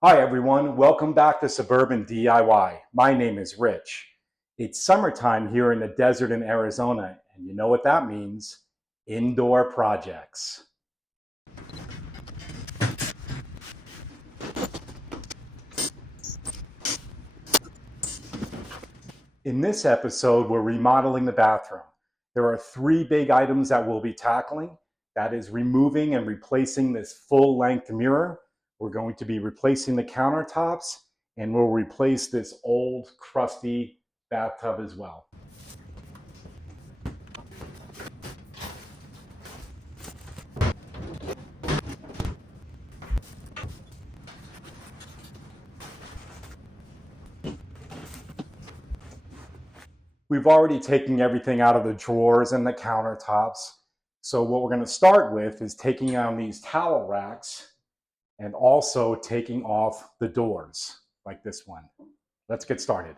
Hi everyone, welcome back to Suburban DIY. My name is Rich. It's summertime here in the desert in Arizona, and you know what that means? Indoor projects. In this episode, we're remodeling the bathroom. There are three big items that we'll be tackling. That is removing and replacing this full-length mirror. We're going to be replacing the countertops, and we'll replace this old, crusty bathtub as well. We've already taken everything out of the drawers and the countertops. So what we're going to start with is taking on these towel racks and also taking off the doors like this one. Let's get started.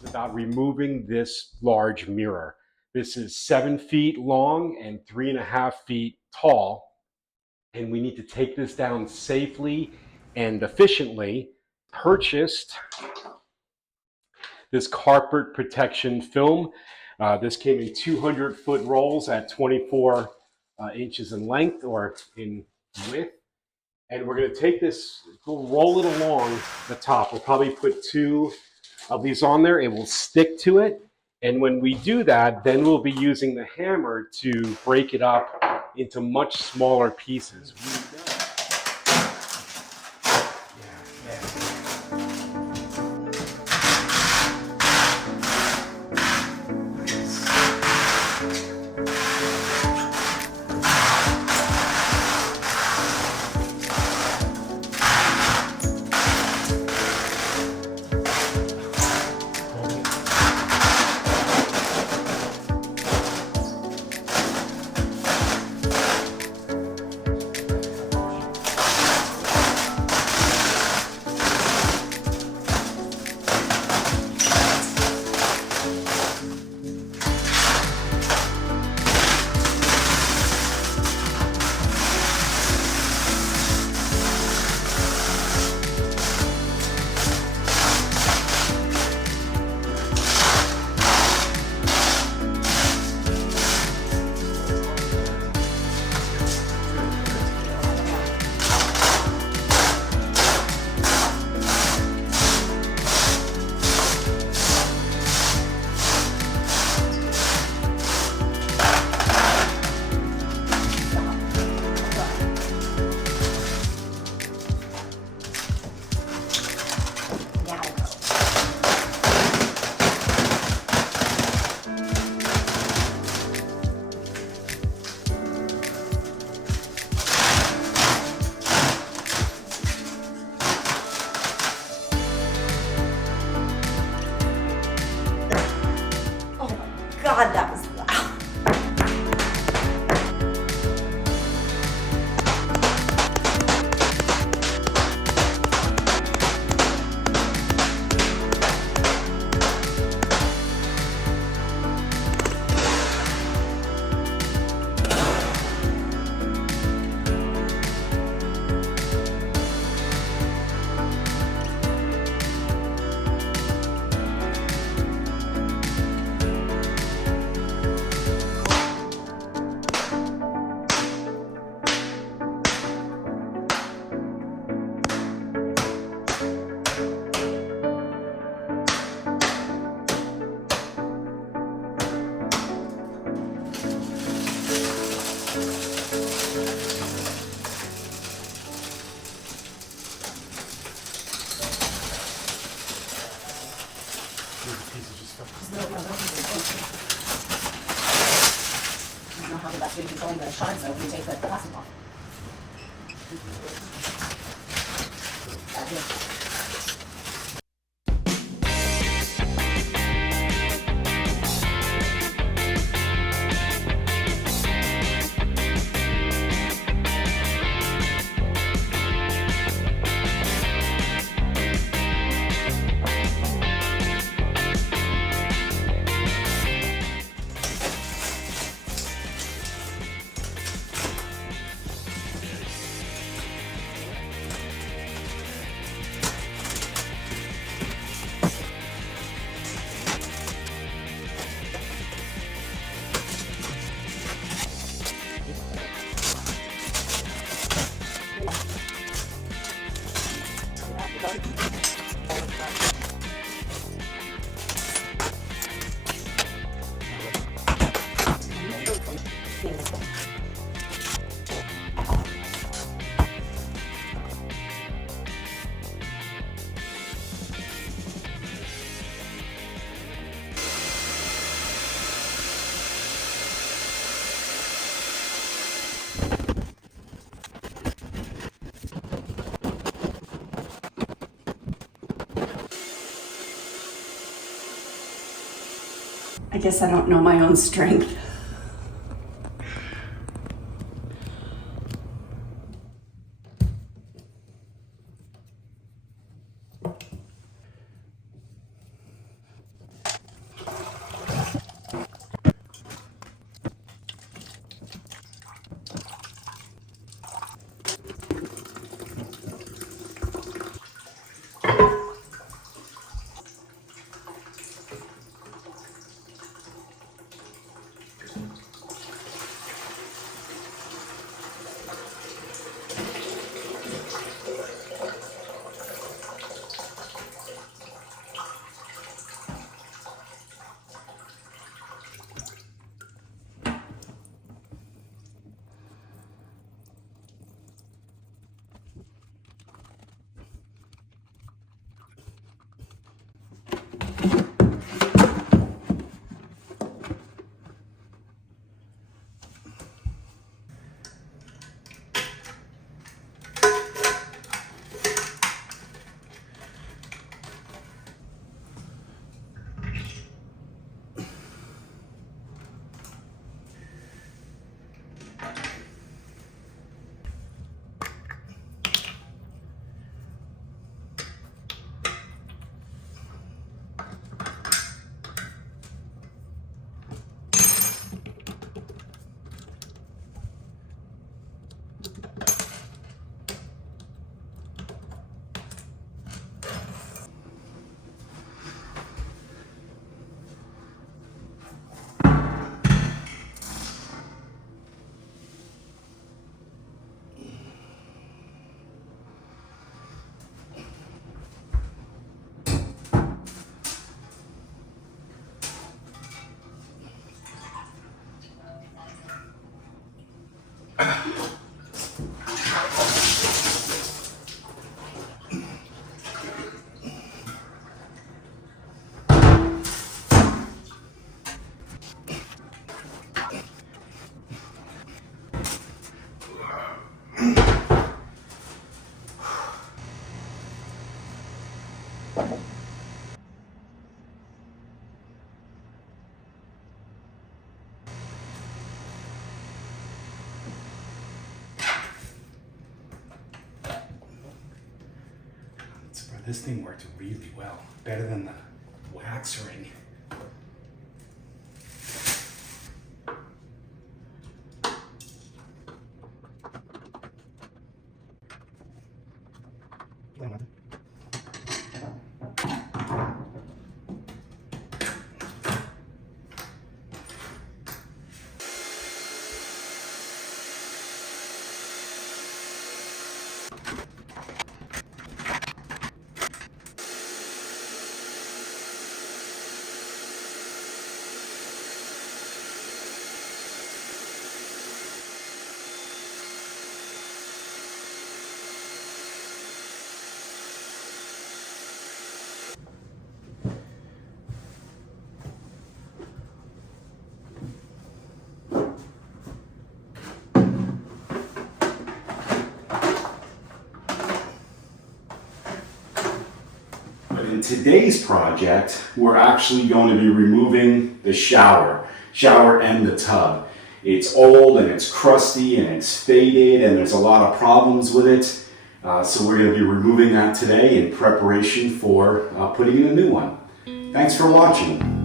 It's about removing this large mirror. This is 7 feet long and 3.5 feet tall. And we need to take this down safely and efficiently. Purchased this carpet protection film. This came in 200-foot rolls at 24 inches in length or in width. And we're going to take this, we'll roll it along the top. We'll probably put two of these on there. It will stick to it. And when we do that, then we'll be using the hammer to break it up into much smaller pieces. I guess I don't know my own strength. This thing worked really well, better than the wax ring. in today's project, we're actually going to be removing the shower and the tub. It's old and it's crusty and it's faded and there's a lot of problems with it. So we're going to be removing that today in preparation for putting in a new one. Thanks for watching.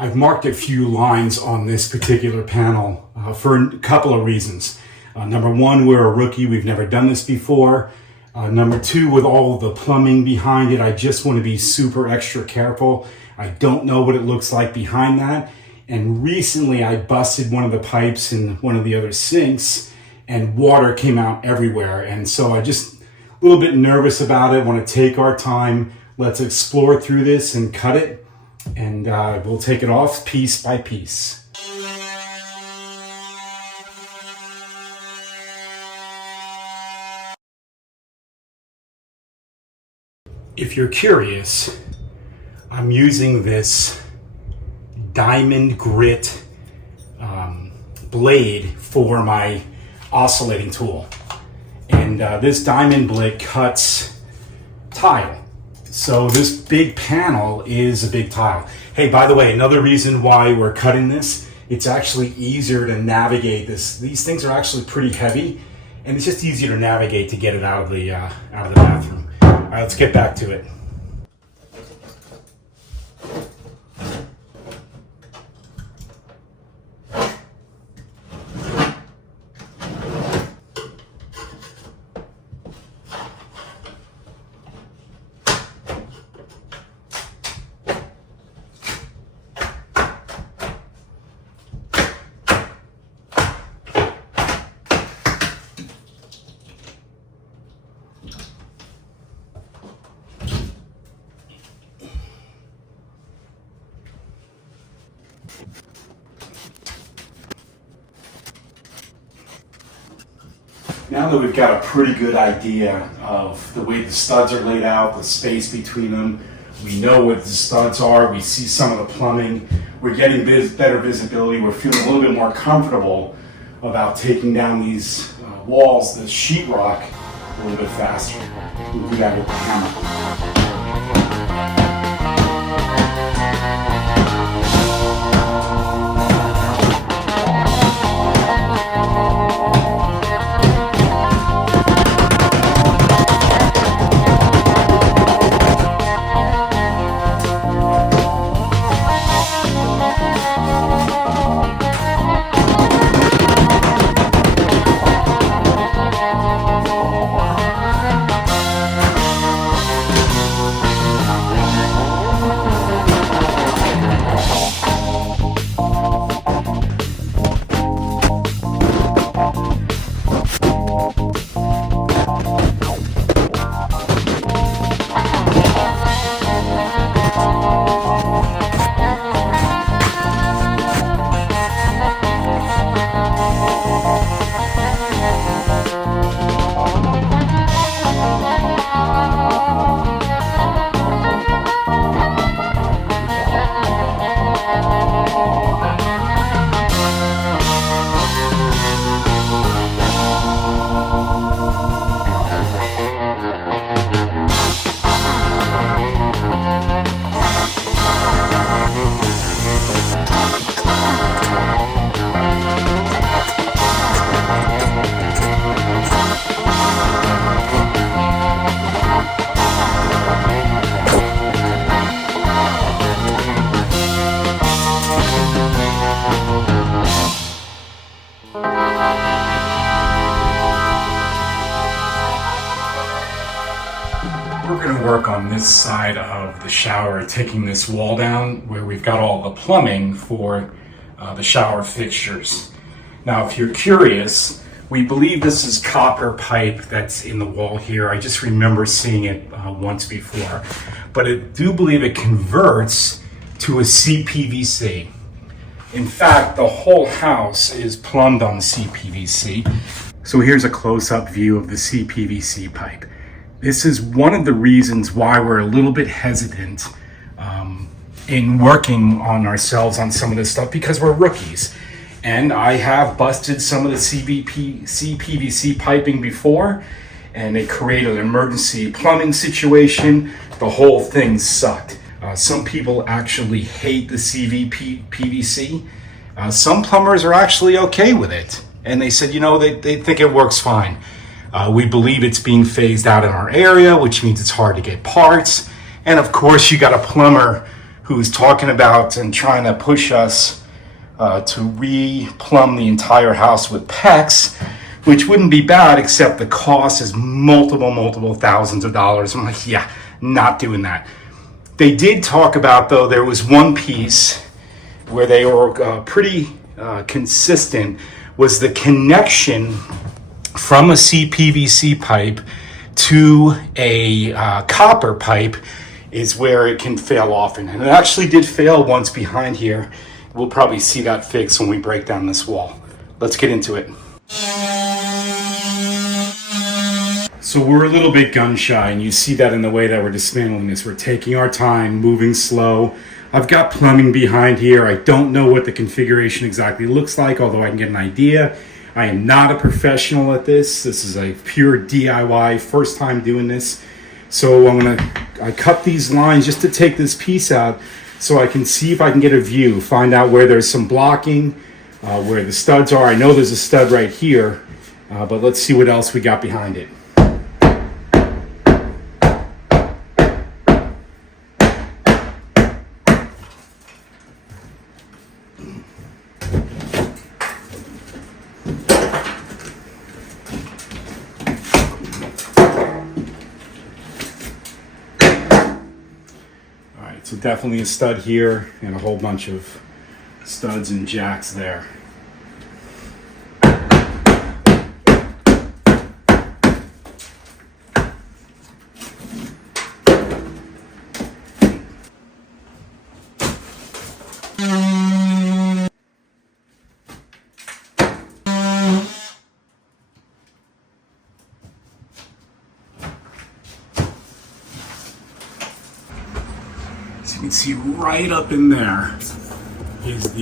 I've marked a few lines on this particular panel for a couple of reasons. Number one, we're a rookie. We've never done this before. Number two, with all the plumbing behind it, I just want to be super extra careful. I don't know what it looks like behind that. And recently I busted one of the pipes in one of the other sinks and water came out everywhere. And so I just a little bit nervous about it. Want to take our time. Let's explore through this and cut it. And we'll take it off piece by piece. If you're curious, I'm using this diamond grit blade for my oscillating tool. And this diamond blade cuts tile. So this big panel is a big tile. Hey, by the way, another reason why we're cutting this, it's actually easier to navigate this. These things are actually pretty heavy, and it's just easier to navigate to get it out of the bathroom. All right, let's get back to it. Now that we've got a pretty good idea of the way the studs are laid out, the space between them, we know what the studs are, we see some of the plumbing, we're getting better visibility, we're feeling a little bit more comfortable about taking down these walls, the sheetrock, a little bit faster. We'll do that with the hammer. We're going to work on this side of the shower, taking this wall down where we've got all the plumbing for the shower fixtures. Now, if you're curious, we believe this is copper pipe that's in the wall here. I just remember seeing it once before, but I do believe it converts to a CPVC. In fact, the whole house is plumbed on CPVC. So here's a close-up view of the CPVC pipe. This is one of the reasons why we're a little bit hesitant in working on ourselves on some of this stuff, because we're rookies. And I have busted some of the CPVC piping before, and it created an emergency plumbing situation. The whole thing sucked. Some people actually hate the PVC. Some plumbers are actually okay with it. And they said, you know, they think it works fine. We believe it's being phased out in our area, which means it's hard to get parts. And of course, you got a plumber who's talking about and trying to push us to re-plumb the entire house with PEX, which wouldn't be bad, except the cost is multiple thousands of dollars. I'm like, yeah, not doing that. They did talk about, though, there was one piece where they were pretty consistent, was the connection from a CPVC pipe to a copper pipe is where it can fail often. And it actually did fail once behind here. We'll probably see that fixed when we break down this wall. Let's get into it. So we're a little bit gun shy, and you see that in the way that we're dismantling this. We're taking our time, moving slow. I've got plumbing behind here. I don't know what the configuration exactly looks like, although I can get an idea. I am not a professional at this. This is a pure DIY, first time doing this. So I cut these lines just to take this piece out so I can see if I can get a view, find out where there's some blocking, where the studs are. I know there's a stud right here, but let's see what else we got behind it. So definitely a stud here and a whole bunch of studs and jacks there. You can see right up in there is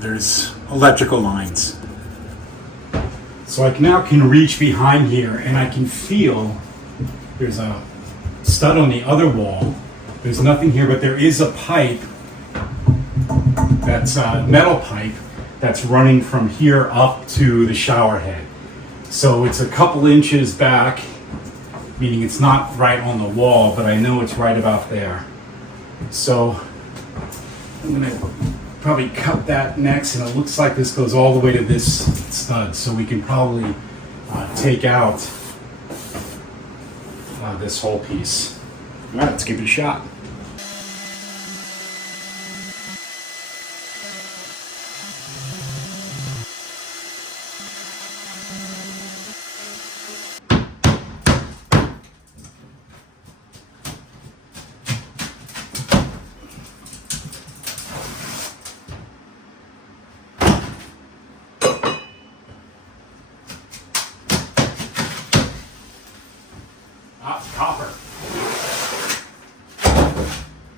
there's electrical lines. So I now can reach behind here and I can feel there's a stud on the other wall. There's nothing here, but there is a pipe that's a metal pipe that's running from here up to the shower head. So it's a couple inches back, meaning it's not right on the wall, but I know it's right about there. So I'm going to probably cut that next, and it looks like this goes all the way to this stud, so we can probably take out this whole piece. All right, let's give it a shot.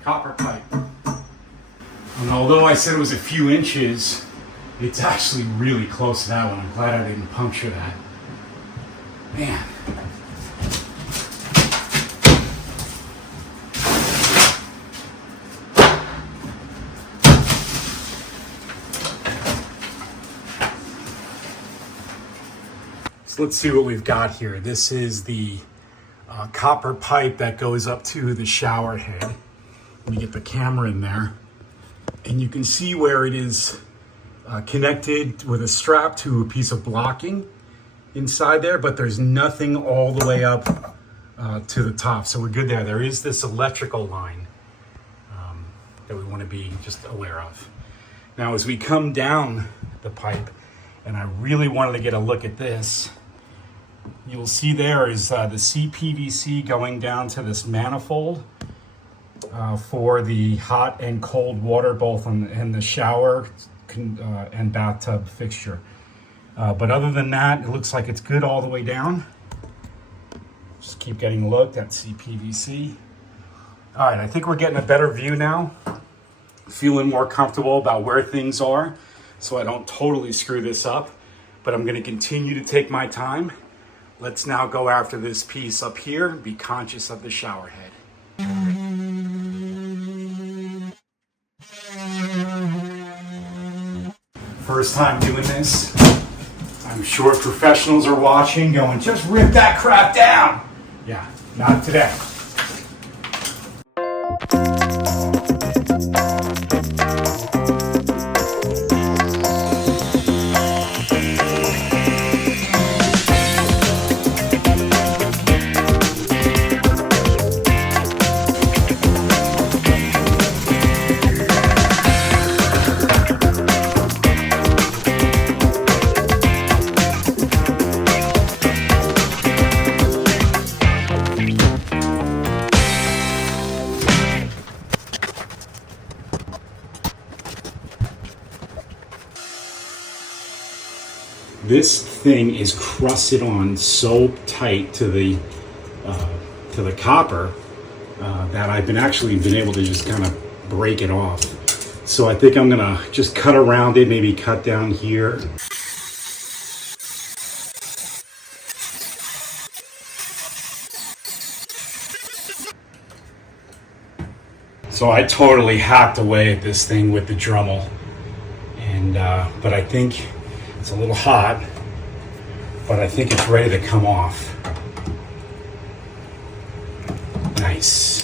Copper pipe. And although I said it was a few inches, it's actually really close to that one. I'm glad I didn't puncture that. Man. So let's see what we've got here. This is the copper pipe that goes up to the shower head. Let me get the camera in there. And you can see where it is connected with a strap to a piece of blocking inside there, but there's nothing all the way up to the top. So we're good there. There is this electrical line that we want to be just aware of. Now, as we come down the pipe, and I really wanted to get a look at this, you'll see there is the CPVC going down to this manifold for the hot and cold water, both in the shower and bathtub fixture. But other than that, it looks like it's good all the way down. Just keep getting looked at CPVC. All right, I think we're getting a better view now. Feeling more comfortable about where things are, so I don't totally screw this up. But I'm going to continue to take my time. Let's now go after this piece up here and be conscious of the shower head. First time doing this. I'm sure professionals are watching going, just rip that crap down. Yeah, not today. This thing is crusted on so tight to the copper that I've been able to just kind of break it off. So I think I'm gonna just cut around it, maybe cut down here. So I totally hacked away at this thing with the Dremel, and but I think it's a little hot, but I think it's ready to come off. Nice.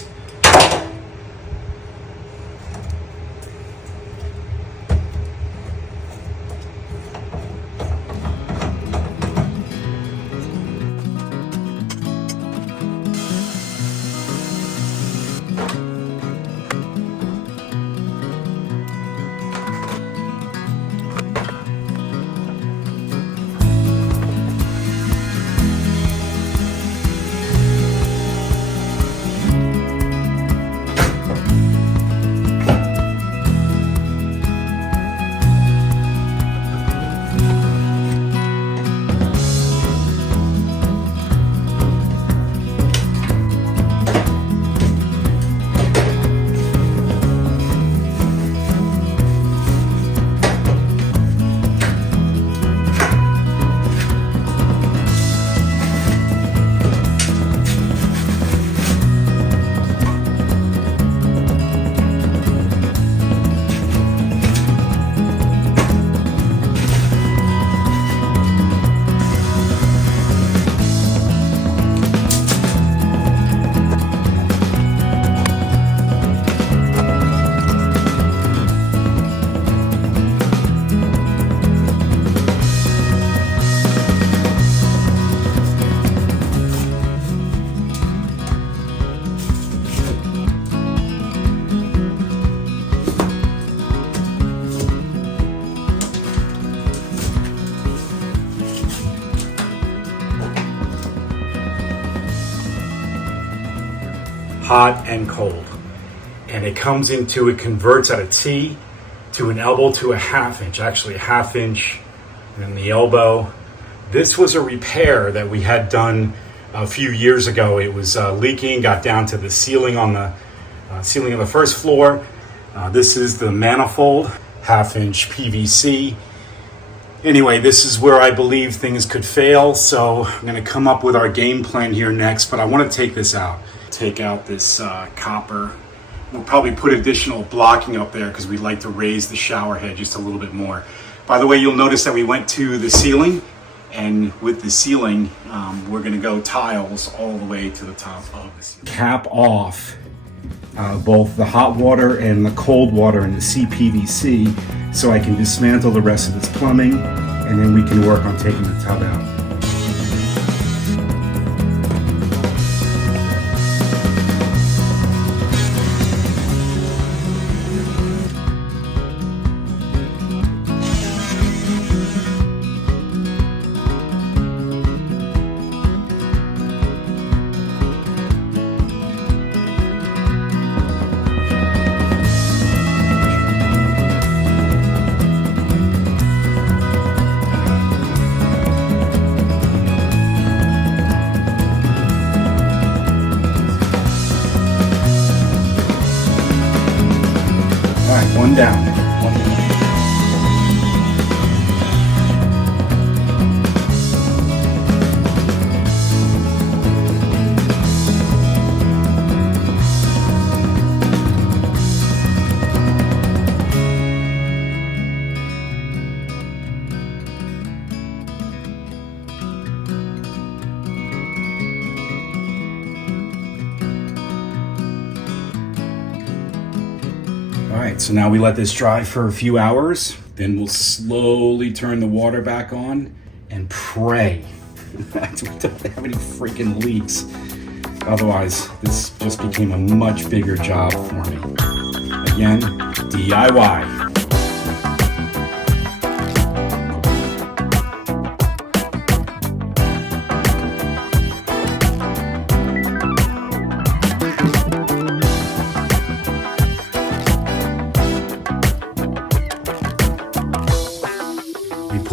Hot and cold, and it converts at a T to an elbow to a half inch, actually a half inch, and then the elbow. This was a repair that we had done a few years ago. It was leaking, got down to the ceiling on the ceiling of the first floor. This is the manifold, half inch PVC. Anyway, this is where I believe things could fail, so I'm going to come up with our game plan here next, but I want to take this out. Take out this copper. We'll probably put additional blocking up there because we'd like to raise the shower head just a little bit more. By the way, you'll notice that we went to the ceiling, and with the ceiling, we're going to go tiles all the way to the top of the ceiling. Cap off both the hot water and the cold water in the CPVC so I can dismantle the rest of this plumbing, and then we can work on taking the tub out. One down. One down. All right, so now we let this dry for a few hours, then we'll slowly turn the water back on and pray that we don't have any freaking leaks. Otherwise, this just became a much bigger job for me. Again, DIY.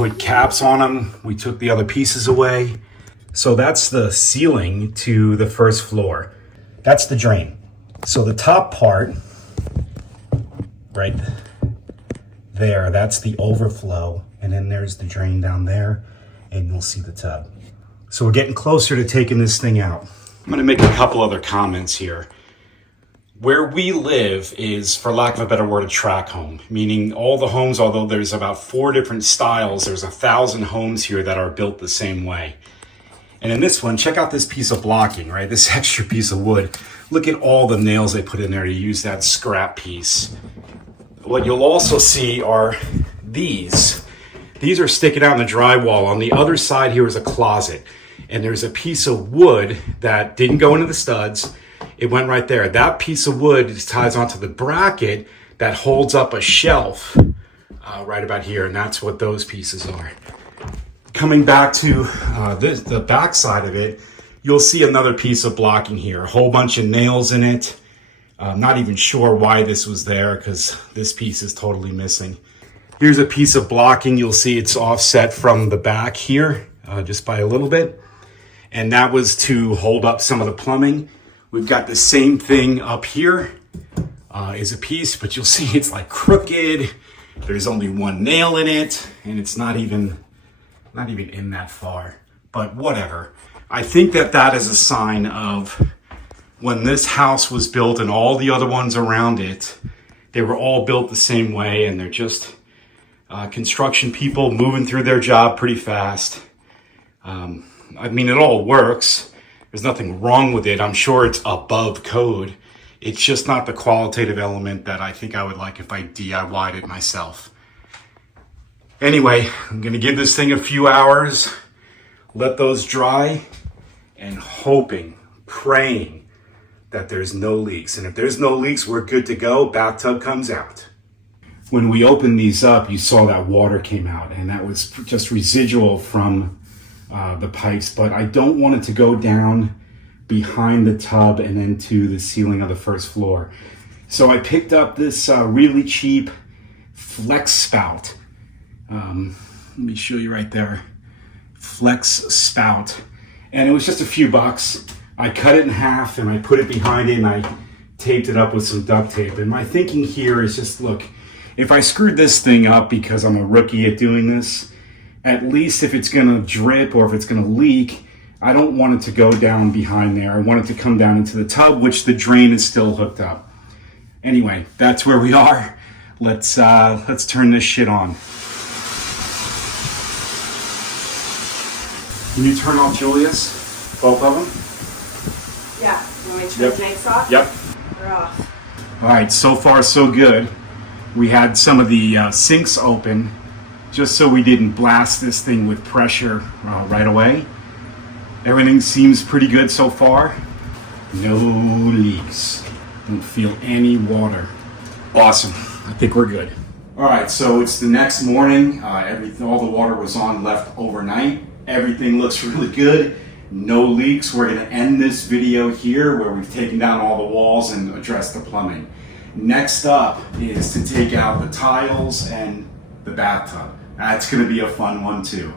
put caps on them. We took the other pieces away. So that's the ceiling to the first floor. That's the drain. So the top part, right there, that's the overflow. And then there's the drain down there, and you'll see the tub. So we're getting closer to taking this thing out. I'm gonna make a couple other comments here. Where we live is, for lack of a better word, a tract home, meaning all the homes, although there's about 4 different styles, there's 1,000 homes here that are built the same way. And in this one, check out this piece of blocking, right? This extra piece of wood. Look at all the nails they put in there to use that scrap piece. What you'll also see are these. These are sticking out in the drywall. On the other side here is a closet. And there's a piece of wood that didn't go into the studs. It went right there. That piece of wood ties onto the bracket that holds up a shelf right about here. And that's what those pieces are. Coming back to the back side of it, you'll see another piece of blocking here. A whole bunch of nails in it. I'm not even sure why this was there because this piece is totally missing. Here's a piece of blocking. You'll see it's offset from the back here just by a little bit. And that was to hold up some of the plumbing. We've got the same thing up here is a piece, but you'll see it's like crooked. There's only one nail in it, and it's not even in that far, but whatever. I think that is a sign of when this house was built and all the other ones around it, they were all built the same way, and they're just construction people moving through their job pretty fast. I mean, it all works. There's nothing wrong with it. I'm sure it's above code. It's just not the qualitative element that I think I would like if I DIY'd it myself. Anyway, I'm gonna give this thing a few hours, let those dry, and hoping, praying that there's no leaks. And if there's no leaks, we're good to go. Bathtub comes out. When we opened these up, you saw that water came out, and that was just residual from the pipes, but I don't want it to go down behind the tub and then to the ceiling of the first floor. So I picked up this really cheap flex spout. Let me show you right there. Flex spout. And it was just a few bucks. I cut it in half and I put it behind it and I taped it up with some duct tape. And my thinking here is just, look, if I screwed this thing up because I'm a rookie at doing this, at least if it's gonna drip or if it's gonna leak, I don't want it to go down behind there. I want it to come down into the tub, which the drain is still hooked up. Anyway, that's where we are. Let's turn this shit on. Can you turn off Julia's? Both of them? Yeah. You want me to turn the tanks off? Yep. They're off. All right, so far so good. We had some of the sinks open just so we didn't blast this thing with pressure right away. Everything seems pretty good so far. No leaks. Don't feel any water. Awesome. I think we're good. All right, so it's the next morning. All the water was on left overnight. Everything looks really good. No leaks. We're gonna end this video here where we've taken down all the walls and addressed the plumbing. Next up is to take out the tiles and the bathtub. That's gonna be a fun one too.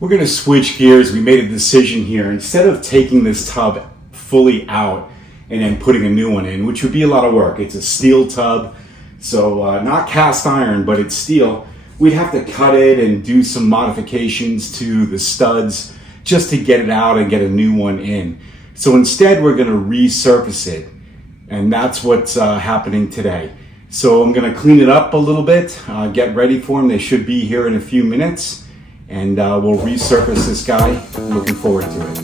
We're gonna switch gears. We made a decision here. Instead of taking this tub fully out and then putting a new one in, which would be a lot of work. It's a steel tub, so not cast iron, but it's steel. We'd have to cut it and do some modifications to the studs just to get it out and get a new one in. So instead, we're gonna resurface it, and that's what's happening today. So I'm gonna clean it up a little bit, get ready for them. They should be here in a few minutes, and we'll resurface this guy. Looking forward to it.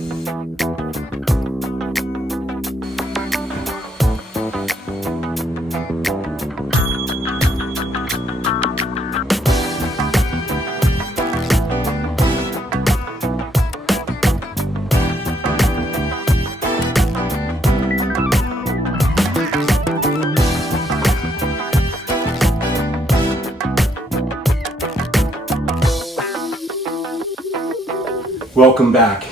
Welcome back.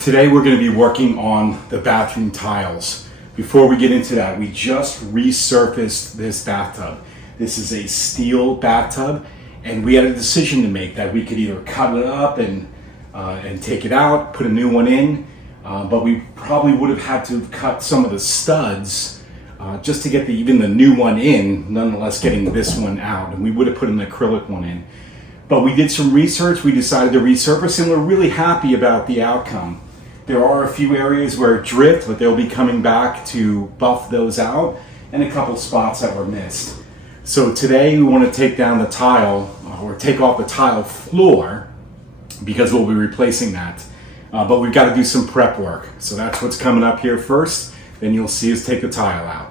Today we're going to be working on the bathroom tiles. Before we get into that, we just resurfaced this bathtub. This is a steel bathtub, And we had a decision to make that we could either cut it up and take it out, put a new one in, but we probably would have had to cut some of the studs just to get even the new one in, nonetheless getting this one out. And we would have put an acrylic one in. But we did some research, we decided to resurface, and we're really happy about the outcome. There are a few areas where it dripped, but they'll be coming back to buff those out, and a couple spots that were missed. So today we want to take down the tile, or take off the tile floor, because we'll be replacing that. But we've got to do some prep work. So that's what's coming up here first. Then you'll see us take the tile out.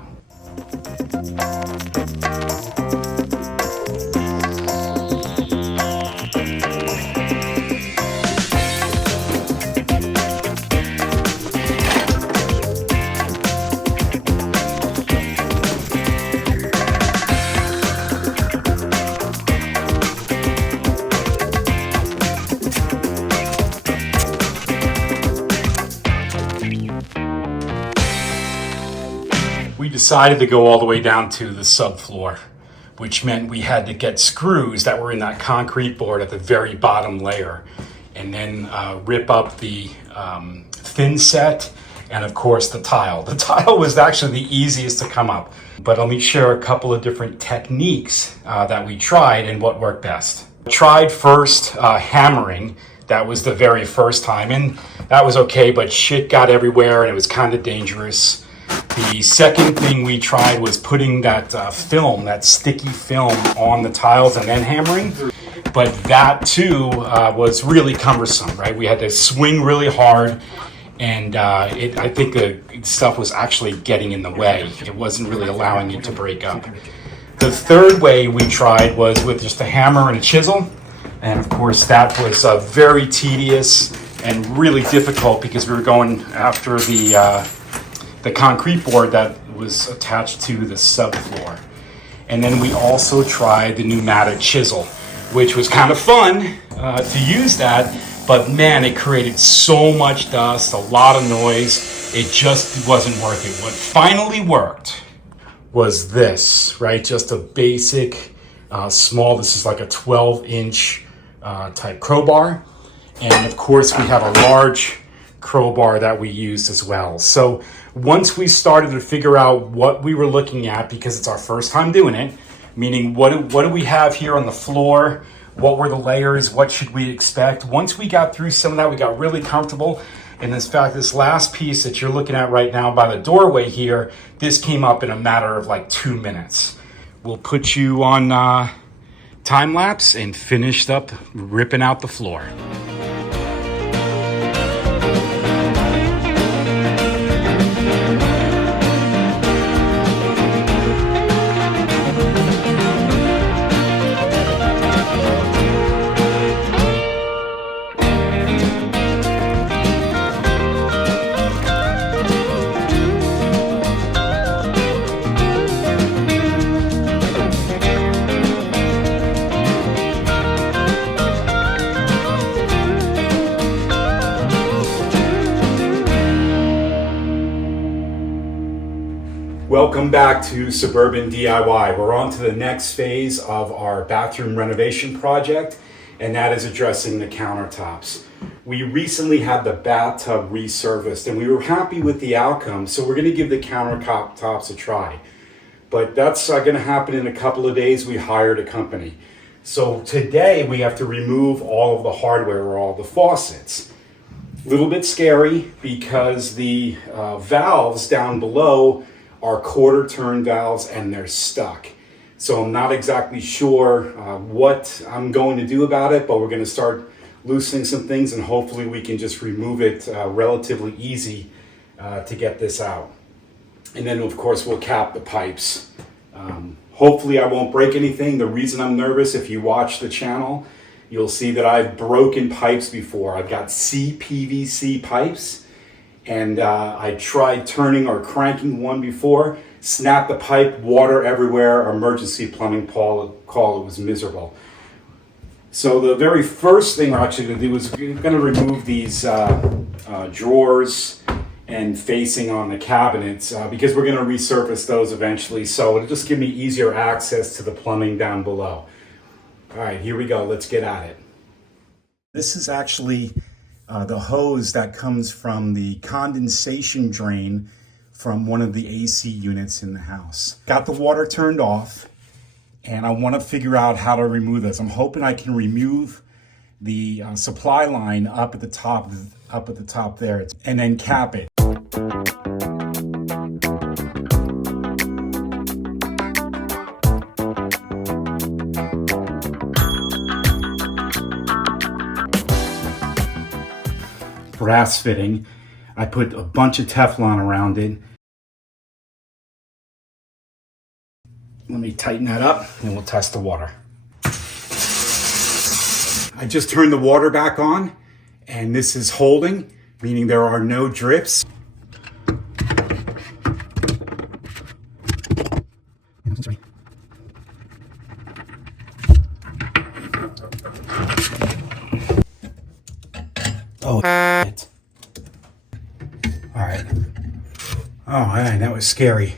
We decided to go all the way down to the subfloor, which meant we had to get screws that were in that concrete board at the very bottom layer, and then rip up the thin set, and of course the tile. The tile was actually the easiest to come up, but let me share a couple of different techniques that we tried and what worked best. Tried first hammering. That was the very first time, and that was okay, but shit got everywhere and it was kind of dangerous. The second thing we tried was putting that film, that sticky film, on the tiles and then hammering. But that too was really cumbersome, right? We had to swing really hard, and I think the stuff was actually getting in the way. It wasn't really allowing it to break up. The third way we tried was with just a hammer and a chisel. And of course that was very tedious and really difficult because we were going after the concrete board that was attached to the subfloor. And then we also tried the pneumatic chisel, which was kind of fun to use that, but man, it created so much dust, a lot of noise, it just wasn't worth it. What finally worked was this, right? Just a basic small, this is like a 12-inch type crowbar. And of course we have a large crowbar that we used as well. So once we started to figure out what we were looking at, because it's our first time doing it, meaning what do we have here on the floor, what were the layers, what should we expect? Once we got through some of that, we got really comfortable. And in fact, this last piece that you're looking at right now by the doorway here, this came up in a matter of like 2 minutes. We'll put you on time lapse and finished up ripping out the floor. Welcome back to Suburban DIY. We're on to the next phase of our bathroom renovation project, and that is addressing the countertops. We recently had the bathtub resurfaced and we were happy with the outcome, so we're going to give the countertops a try. But that's going to happen in a couple of days. We hired a company. So today we have to remove all of the hardware, or all the faucets. A little bit scary because the valves down below are quarter turn valves and they're stuck. So I'm not exactly sure what I'm going to do about it, but we're going to start loosening some things and hopefully we can just remove it relatively easy to get this out. And then of course we'll cap the pipes. Hopefully I won't break anything. The reason I'm nervous, if you watch the channel, you'll see that I've broken pipes before. I've got CPVC pipes. And I tried turning or cranking one before, snapped the pipe, water everywhere, emergency plumbing call, it was miserable. So the very first thing we're actually going to do is we're going to remove these drawers and facing on the cabinets because we're going to resurface those eventually. So it'll just give me easier access to the plumbing down below. All right, here we go. Let's get at it. This is actually the hose that comes from the condensation drain from one of the AC units in the house. Got the water turned off, and I want to figure out how to remove this. I'm hoping I can remove the supply line up at the top there, and then cap it. Brass fitting. I put a bunch of Teflon around it. Let me tighten that up and we'll test the water. I just turned the water back on and this is holding, meaning there are no drips. Oh, shit. All right. Oh, man, that was scary.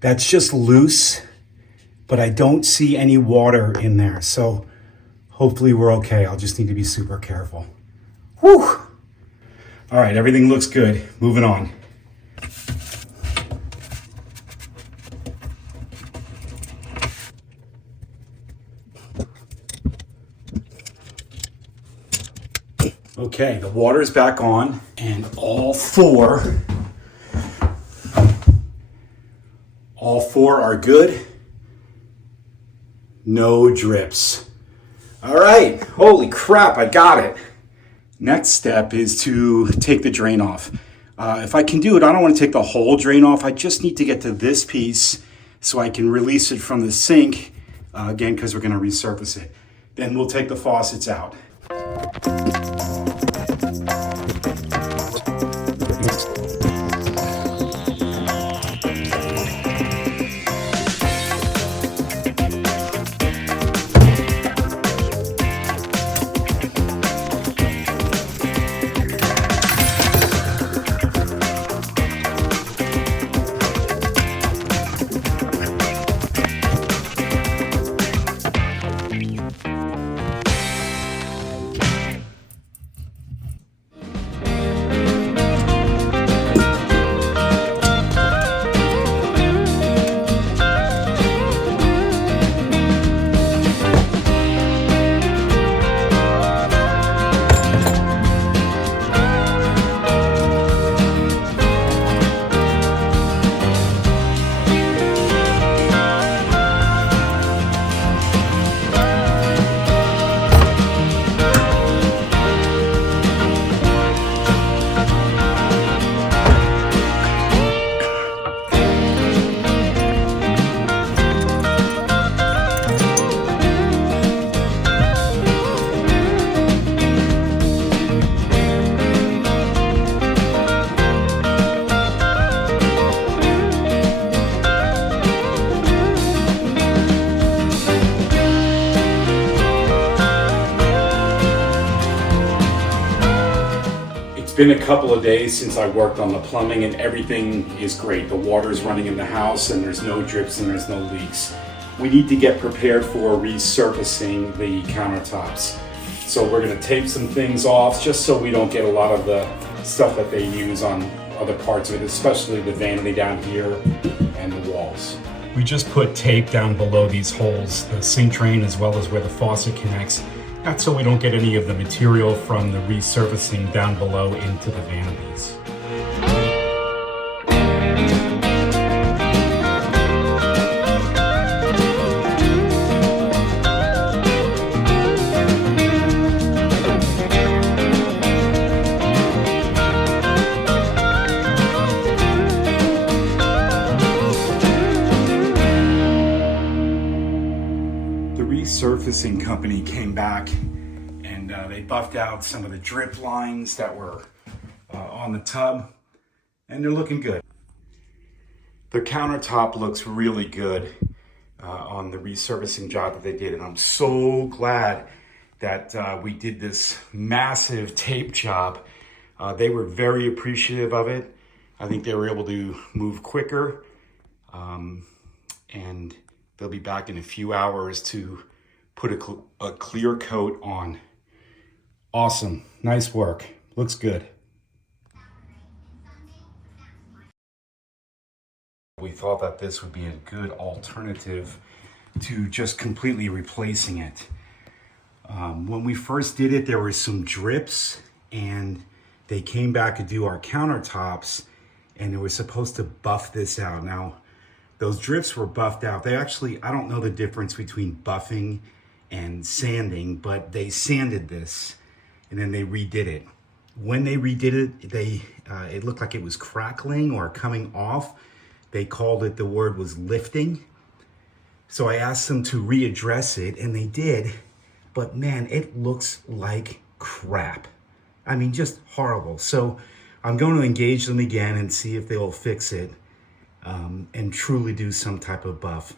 That's just loose, but I don't see any water in there. So hopefully we're okay. I'll just need to be super careful. Whew. All right, everything looks good. Moving on. Okay, the water's back on, and all four are good. No drips. All right, holy crap, I got it. Next step is to take the drain off. If I can do it, I don't want to take the whole drain off. I just need to get to this piece so I can release it from the sink, again, because we're going to resurface it. Then we'll take the faucets out. It's been a couple of days since I worked on the plumbing and everything is great. The water's running in the house and there's no drips and there's no leaks. We need to get prepared for resurfacing the countertops. So we're gonna tape some things off just so we don't get a lot of the stuff that they use on other parts of it, especially the vanity down here and the walls. We just put tape down below these holes, the sink drain as well as where the faucet connects. That's so we don't get any of the material from the resurfacing down below into the vanities. Resurfacing company came back and they buffed out some of the drip lines that were on the tub, and they're looking good. The countertop looks really good on the resurfacing job that they did, and I'm so glad that we did this massive tape job. They were very appreciative of it. I think they were able to move quicker, and they'll be back in a few hours to put a clear coat on. Awesome. Nice work. Looks good. We thought that this would be a good alternative to just completely replacing it. When we first did it, there were some drips, and they came back to do our countertops, and they were supposed to buff this out. Now, those drips were buffed out. They actually, I don't know the difference between buffing and sanding, but they sanded this, and then they redid it. When they redid it, it looked like it was crackling or coming off. They called it, the word was lifting. So I asked them to readdress it, and they did. But man, it looks like crap. I mean, just horrible. So I'm going to engage them again and see if they'll fix it and truly do some type of buff.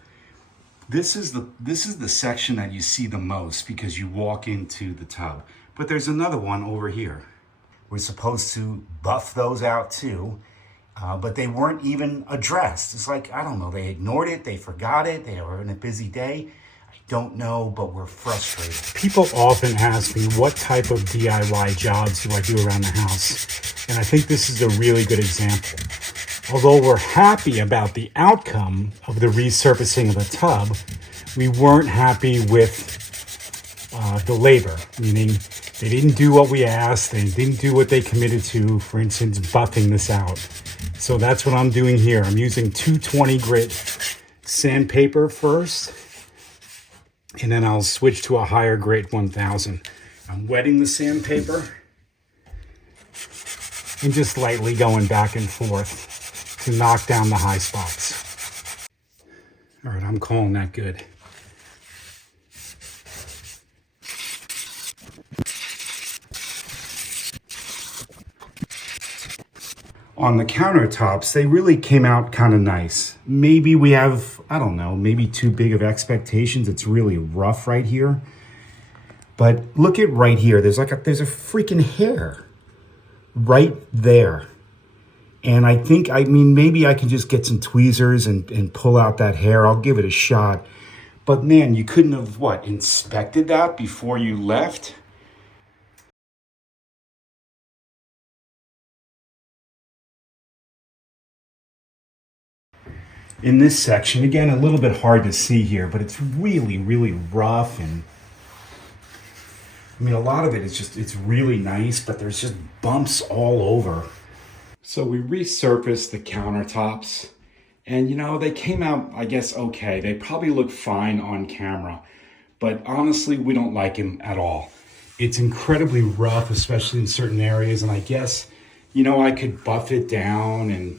This is the section that you see the most because you walk into the tub. But there's another one over here. We're supposed to buff those out too. But they weren't even addressed. It's like, I don't know, they ignored it, they forgot it, they were in a busy day. I don't know, but we're frustrated. People often ask me, what type of DIY jobs do I do around the house? And I think this is a really good example. Although we're happy about the outcome of the resurfacing of the tub, we weren't happy with the labor, meaning they didn't do what we asked, they didn't do what they committed to, for instance, buffing this out. So that's what I'm doing here. I'm using 220 grit sandpaper first, and then I'll switch to a higher grit 1000. I'm wetting the sandpaper and just lightly going back and forth to knock down the high spots. All right, I'm calling that good. On the countertops, they really came out kind of nice. Maybe we have, I don't know, maybe too big of expectations. It's really rough right here. But look at right here. There's a freaking hair right there. And I think, maybe I can just get some tweezers and pull out that hair. I'll give it a shot. But man, you couldn't have, inspected that before you left? In this section, again, a little bit hard to see here, but it's really, really rough. And a lot of it is just, it's really nice, but there's just bumps all over. So we resurfaced the countertops, and they came out, I guess, okay. They probably look fine on camera, but honestly, we don't like them at all. It's incredibly rough, especially in certain areas, and I guess, I could buff it down and,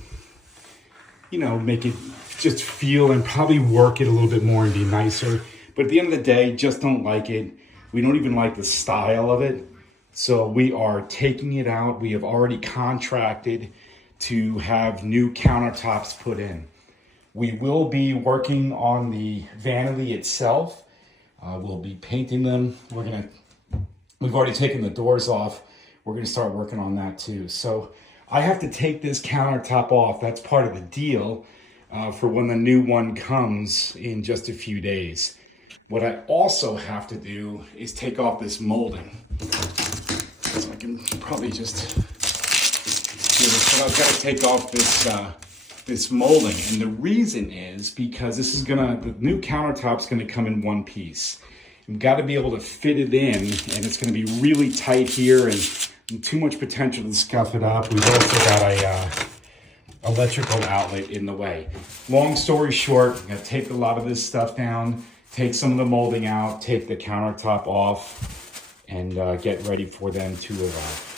make it just feel and probably work it a little bit more and be nicer. But at the end of the day, just don't like it. We don't even like the style of it. So we are taking it out. We have already contracted to have new countertops put in. We will be working on the vanity itself. We'll be painting them. We've already taken the doors off. We're gonna start working on that too. So I have to take this countertop off. That's part of the deal for when the new one comes in just a few days. What I also have to do is take off this molding. So I can probably just do this, but I've got to take off this molding. And the reason is because the new countertop's gonna come in one piece. We've got to be able to fit it in, and it's gonna be really tight here and too much potential to scuff it up. We've also got a electrical outlet in the way. Long story short, I'm gonna take a lot of this stuff down, take some of the molding out, take the countertop off, and get ready for them to arrive.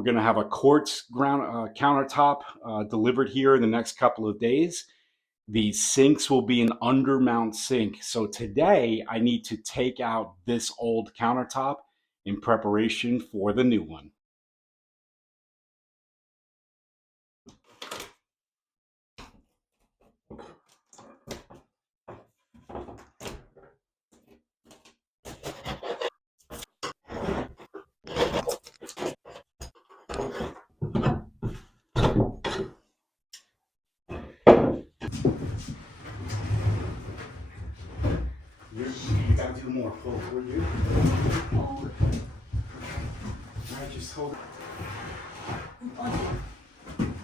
We're going to have a quartz countertop delivered here in the next couple of days. The sinks will be an undermount sink. So today I need to take out this old countertop in preparation for the new one. You gotta do more. Pull for you. All right, just hold.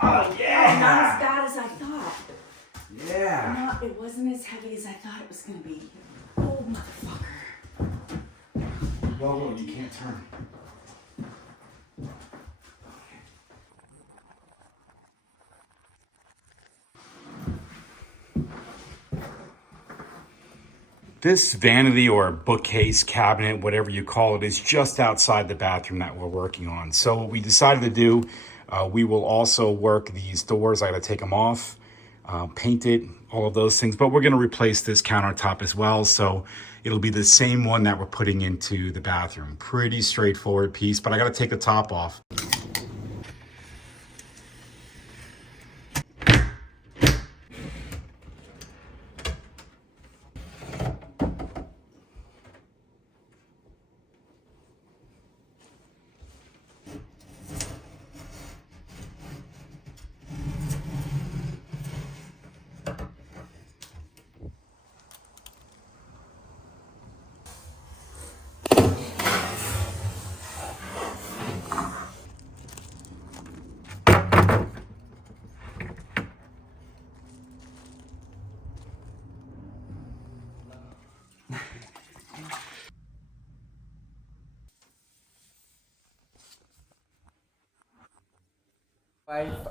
Oh yeah! Not as bad as I thought. Yeah. No, it wasn't as heavy as I thought it was gonna be. Oh, motherfucker. Whoa, you can't turn. This vanity or bookcase, cabinet, whatever you call it, is just outside the bathroom that we're working on. So what we decided to do, we will also work these doors. I gotta take them off, paint it, all of those things. But we're gonna replace this countertop as well. So it'll be the same one that we're putting into the bathroom. Pretty straightforward piece, but I gotta take the top off.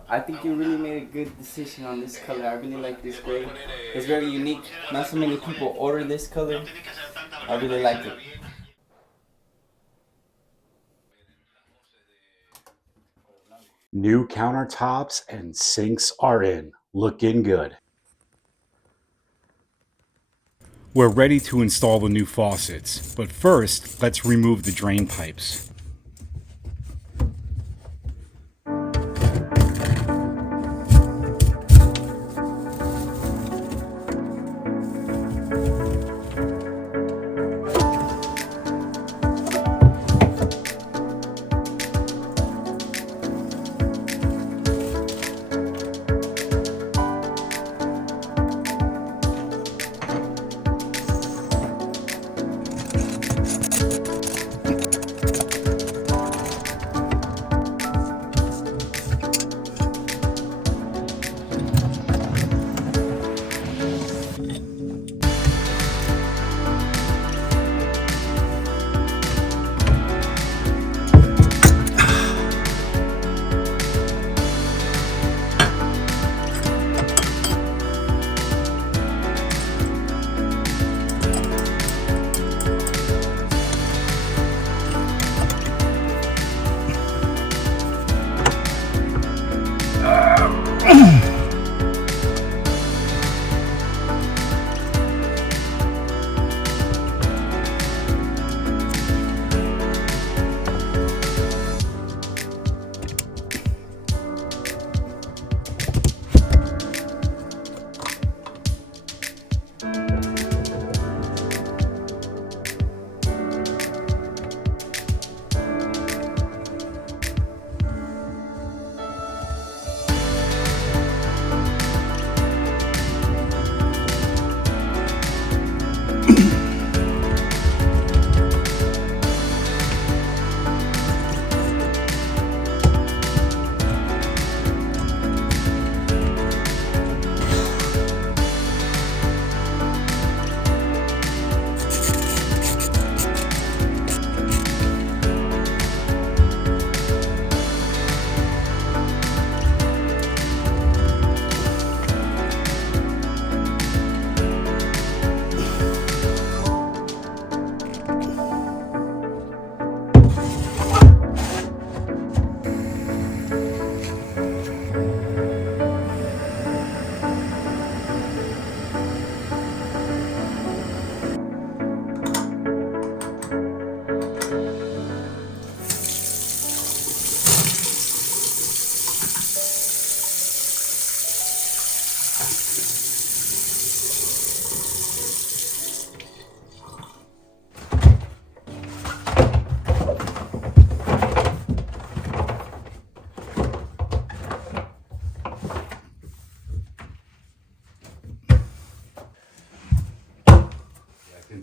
I think you really made a good decision on this color. I really like this gray. It's very unique. Not so many people order this color. I really like it. New countertops and sinks are in. Looking good. We're ready to install the new faucets, but first, let's remove the drain pipes.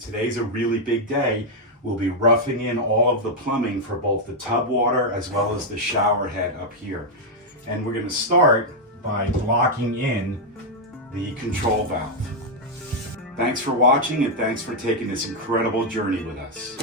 today's a really big day. We'll be roughing in all of the plumbing for both the tub water as well as the shower head up here. And we're going to start by locking in the control valve. Thanks for watching, and thanks for taking this incredible journey with us.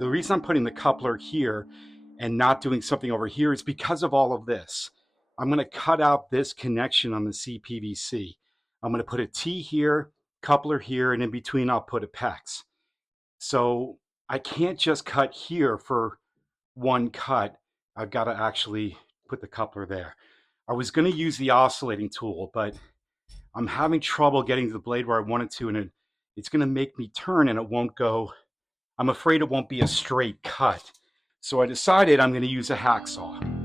The reason I'm putting the coupler here and not doing something over here is because of all of this. I'm going to cut out this connection on the CPVC. I'm going to put a T here, coupler here, and in between I'll put a PEX. So I can't just cut here for one cut. I've got to actually put the coupler there. I was going to use the oscillating tool, but I'm having trouble getting to the blade where I wanted to, and it's going to make me turn and it won't go. I'm afraid it won't be a straight cut. So I decided I'm going to use a hacksaw.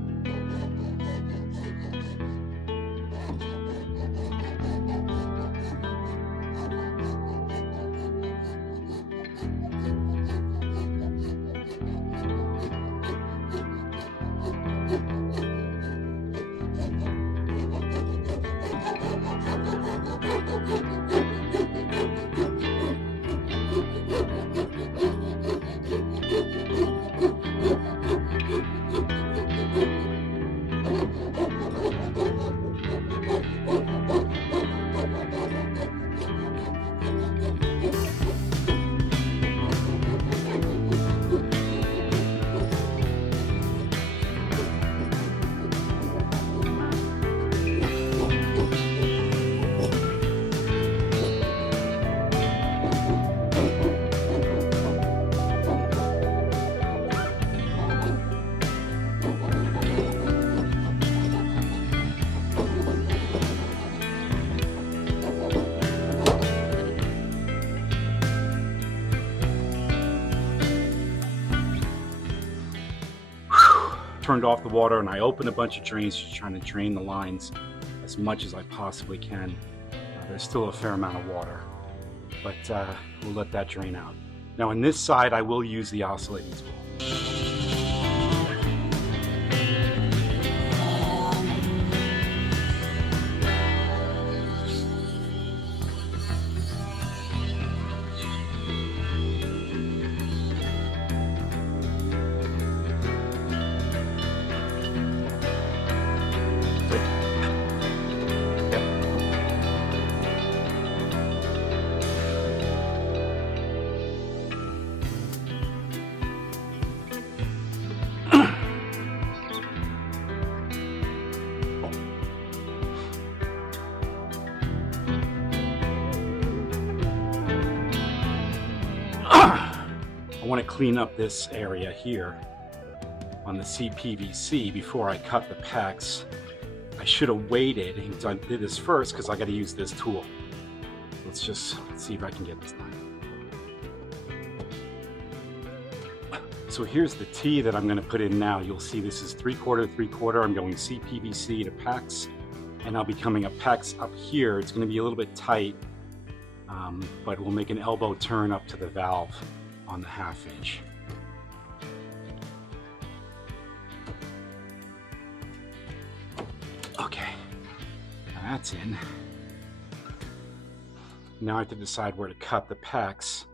turned off the water and I opened a bunch of drains, just trying to drain the lines as much as I possibly can. There's still a fair amount of water, but we'll let that drain out. Now on this side, I will use the oscillating tool. I want to clean up this area here on the CPVC before I cut the PEX. I should have waited and I did this first because I got to use this tool. Let's just see if I can get this done. So here's the T that I'm going to put in now. You'll see this is 3/4, 3/4. I'm going CPVC to PEX, and I'll be coming a PEX up here. It's going to be a little bit tight, but we'll make an elbow turn up to the valve on the 1/2 inch. Okay, now that's in. Now I have to decide where to cut the PEX.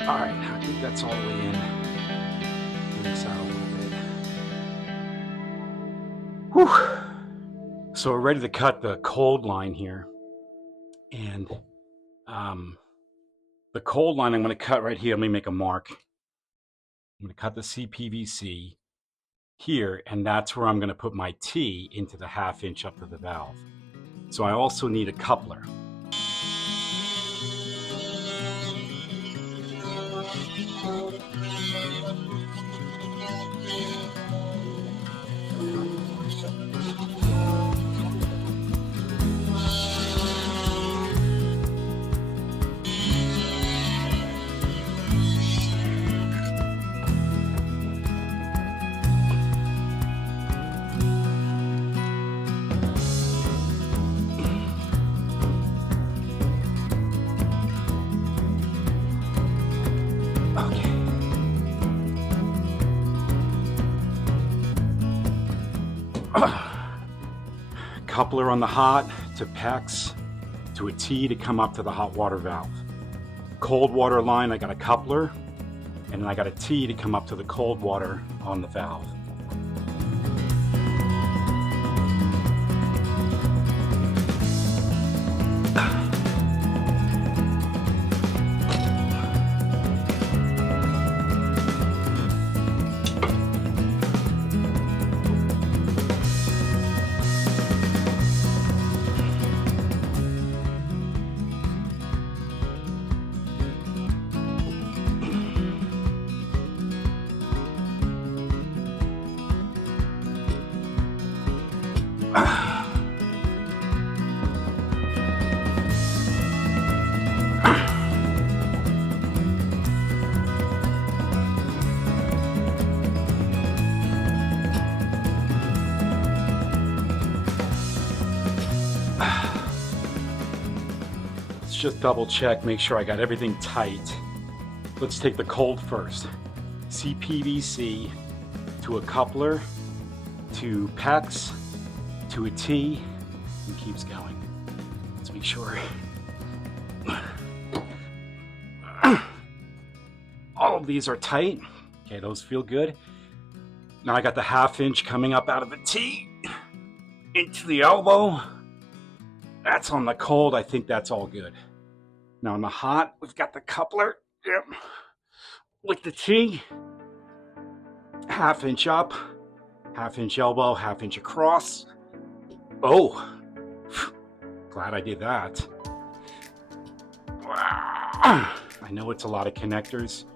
All right, I think that's all the way in. Bring this out a little bit. Whew. So we're ready to cut the cold line here. And the cold line I'm going to cut right here. Let me make a mark. I'm going to cut the CPVC here, and that's where I'm going to put my T into the 1/2 inch up to the valve. So I also need a coupler. Coupler on the hot to PEX to a T to come up to the hot water valve. Cold water line, I got a coupler, and then I got a T to come up to the cold water on the valve. Just double check, make sure I got everything tight. Let's take the cold first. CPVC to a coupler, to PEX, to a T, and keeps going. Let's make sure. All of these are tight. Okay, those feel good. Now I got the 1/2 inch coming up out of the T into the elbow. That's on the cold. I think that's all good. Now on the hot, we've got the coupler. Yep. with the T, 1/2 inch up, 1/2 inch elbow, 1/2 inch across. Oh, glad I did that. I know it's a lot of connectors,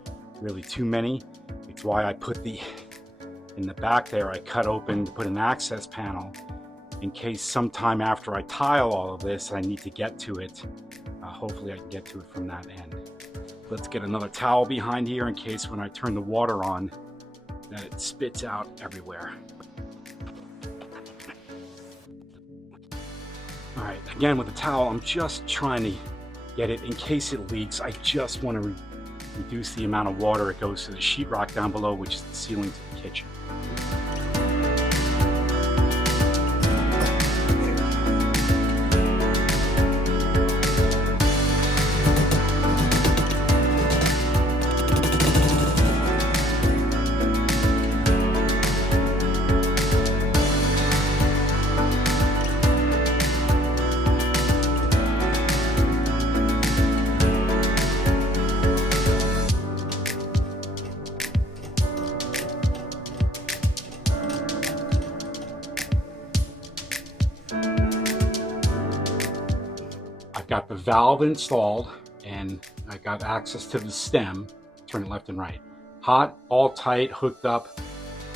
really too many. It's why I put in the back there, I cut open to put an access panel in case sometime after I tile all of this, I need to get to it. Hopefully I can get to it from that end. Let's get another towel behind here in case when I turn the water on, that it spits out everywhere. All right, again with the towel, I'm just trying to get it in case it leaks. I just want to reduce the amount of water that goes to the sheetrock down below, which is the ceiling to the kitchen. Got the valve installed and I got access to the stem, turn it left and right. Hot, all tight, hooked up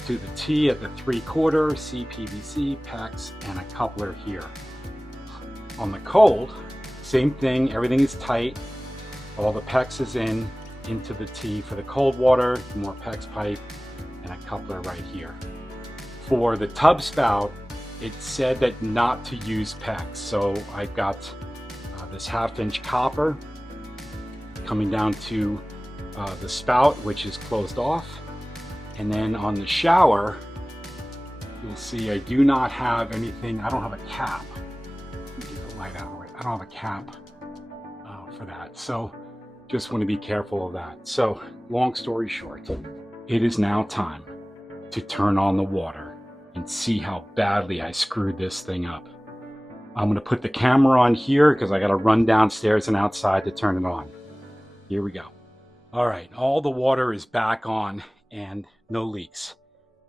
to the T at the 3/4, CPVC, PEX, and a coupler here. On the cold, same thing, everything is tight. All the PEX is into the T for the cold water, more PEX pipe, and a coupler right here. For the tub spout, it said that not to use PEX, so I got this 1/2 inch copper coming down to the spout, which is closed off. And then on the shower, you'll see I do not have anything, I don't have a cap. Get the light out of the way. I don't have a cap for that. So just want to be careful of that. So long story short, it is now time to turn on the water and see how badly I screwed this thing up. I'm going to put the camera on here because I got to run downstairs and outside to turn it on. Here we go. All right, all the water is back on and no leaks.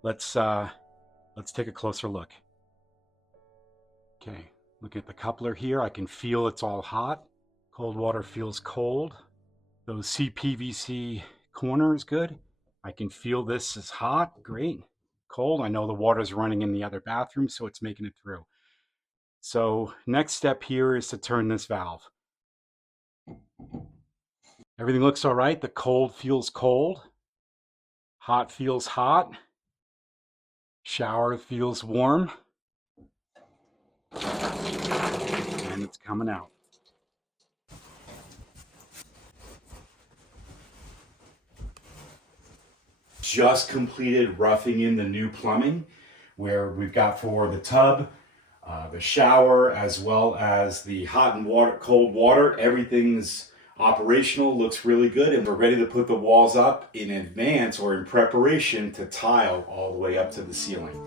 Let's take a closer look. Okay, look at the coupler here. I can feel it's all hot. Cold water feels cold. Those CPVC corners, good. I can feel this is hot, great. Cold, I know the water's running in the other bathroom, so it's making it through. So next step here is to turn this valve. Everything looks all right. The cold feels cold. Hot feels hot. Shower feels warm. And it's coming out. Just completed roughing in the new plumbing, where we've got for the tub, the shower, as well as the hot and cold water. Everything's operational, looks really good, and we're ready to put the walls up in advance or in preparation to tile all the way up to the ceiling.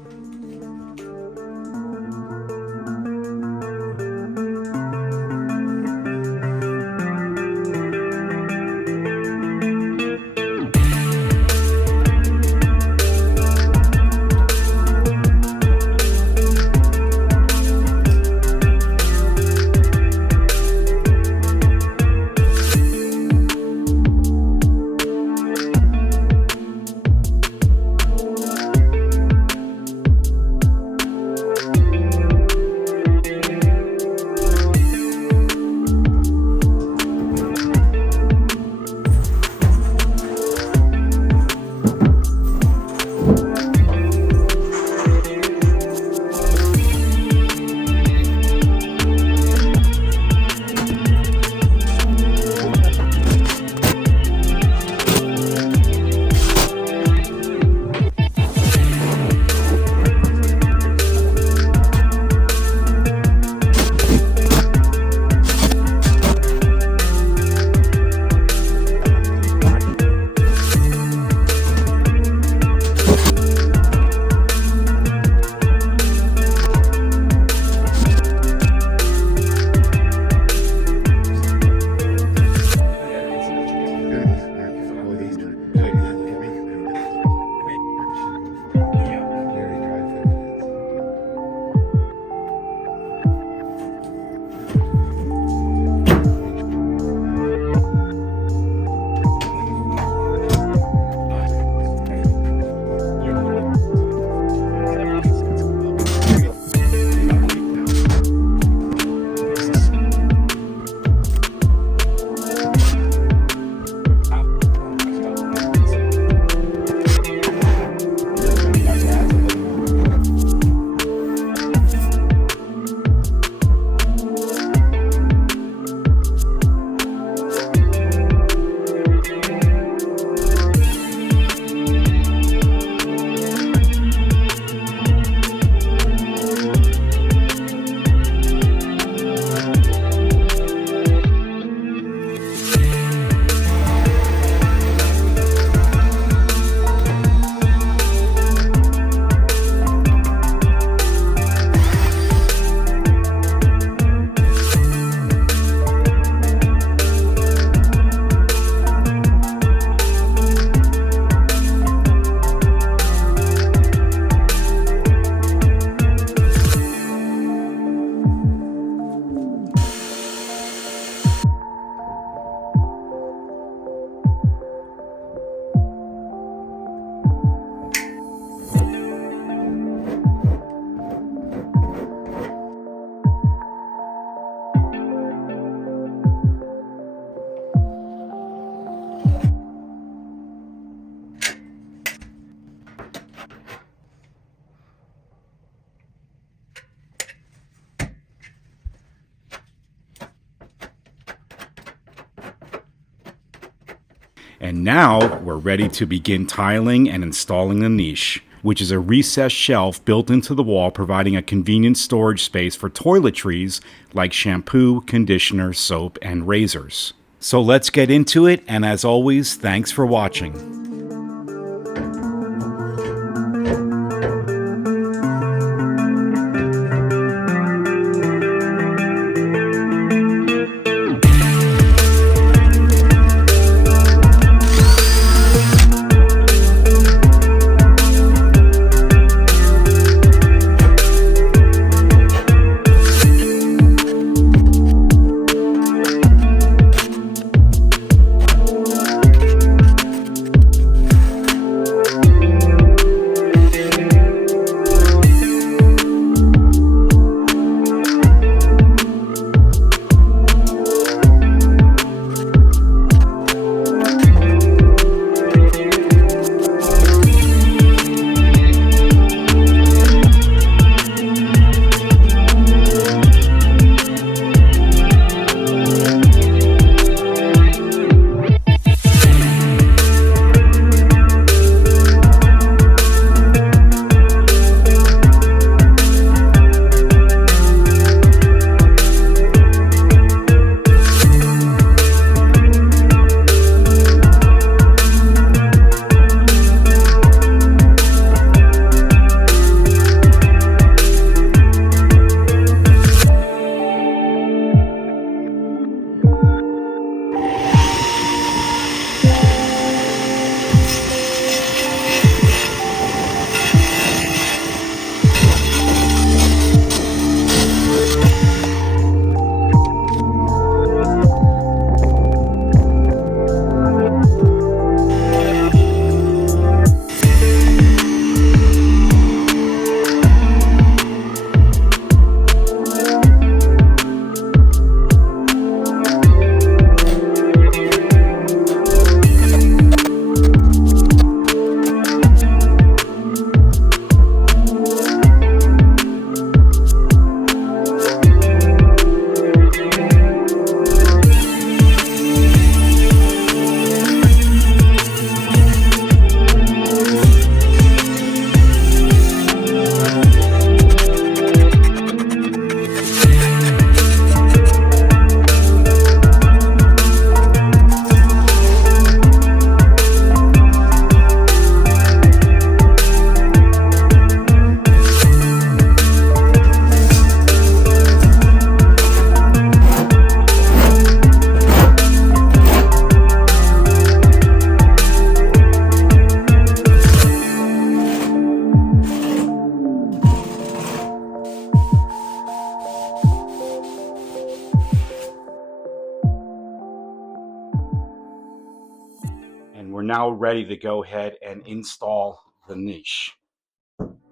And now we're ready to begin tiling and installing the niche, which is a recessed shelf built into the wall, providing a convenient storage space for toiletries like shampoo, conditioner, soap, and razors. So let's get into it, and as always, thanks for watching. And we're now ready to go ahead and install the niche.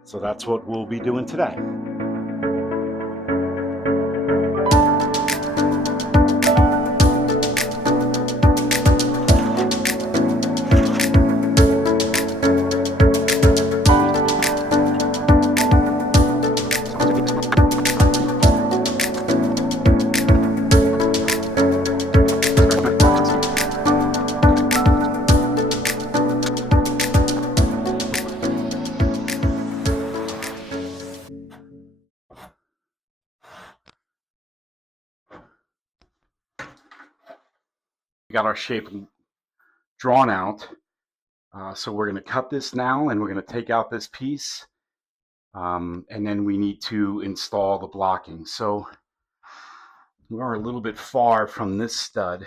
So that's what we'll be doing today. We got our shape drawn out. So we're going to cut this now, and we're going to take out this piece. And then we need to install the blocking. So we are a little bit far from this stud.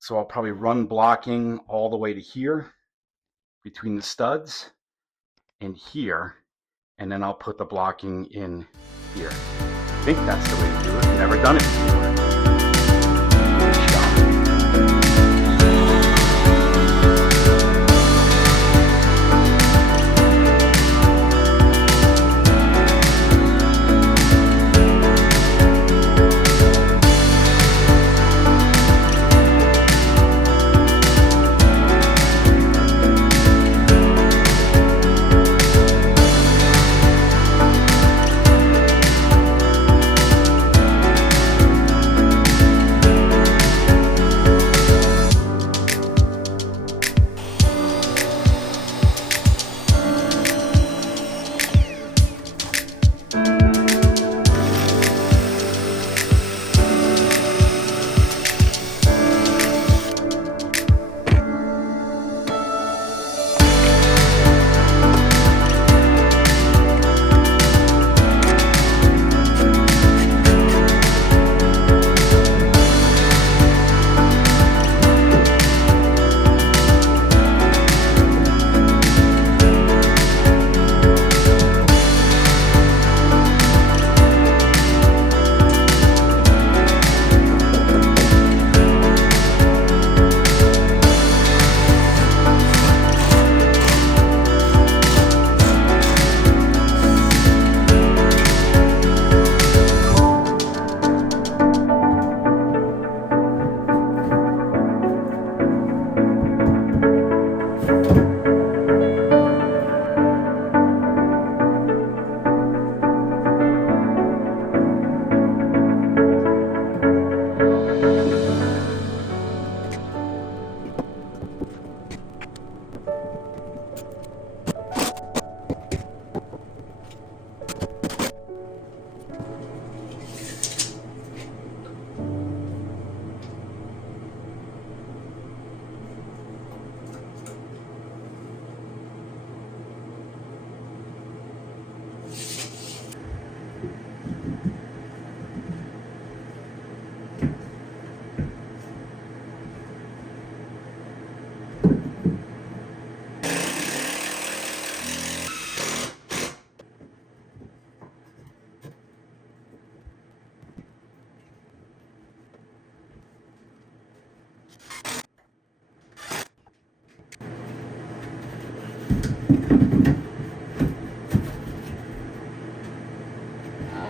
So I'll probably run blocking all the way to here, between the studs and here. And then I'll put the blocking in here. I think that's the way to do it. I've never done it before.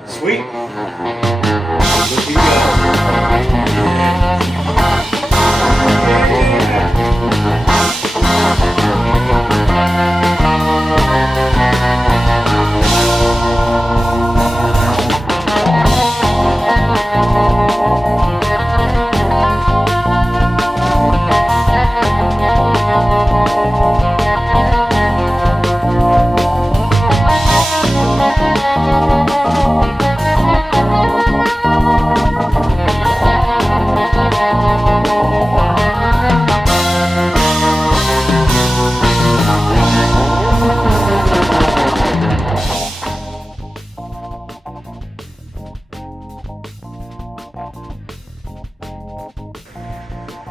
Sweet. Looking good.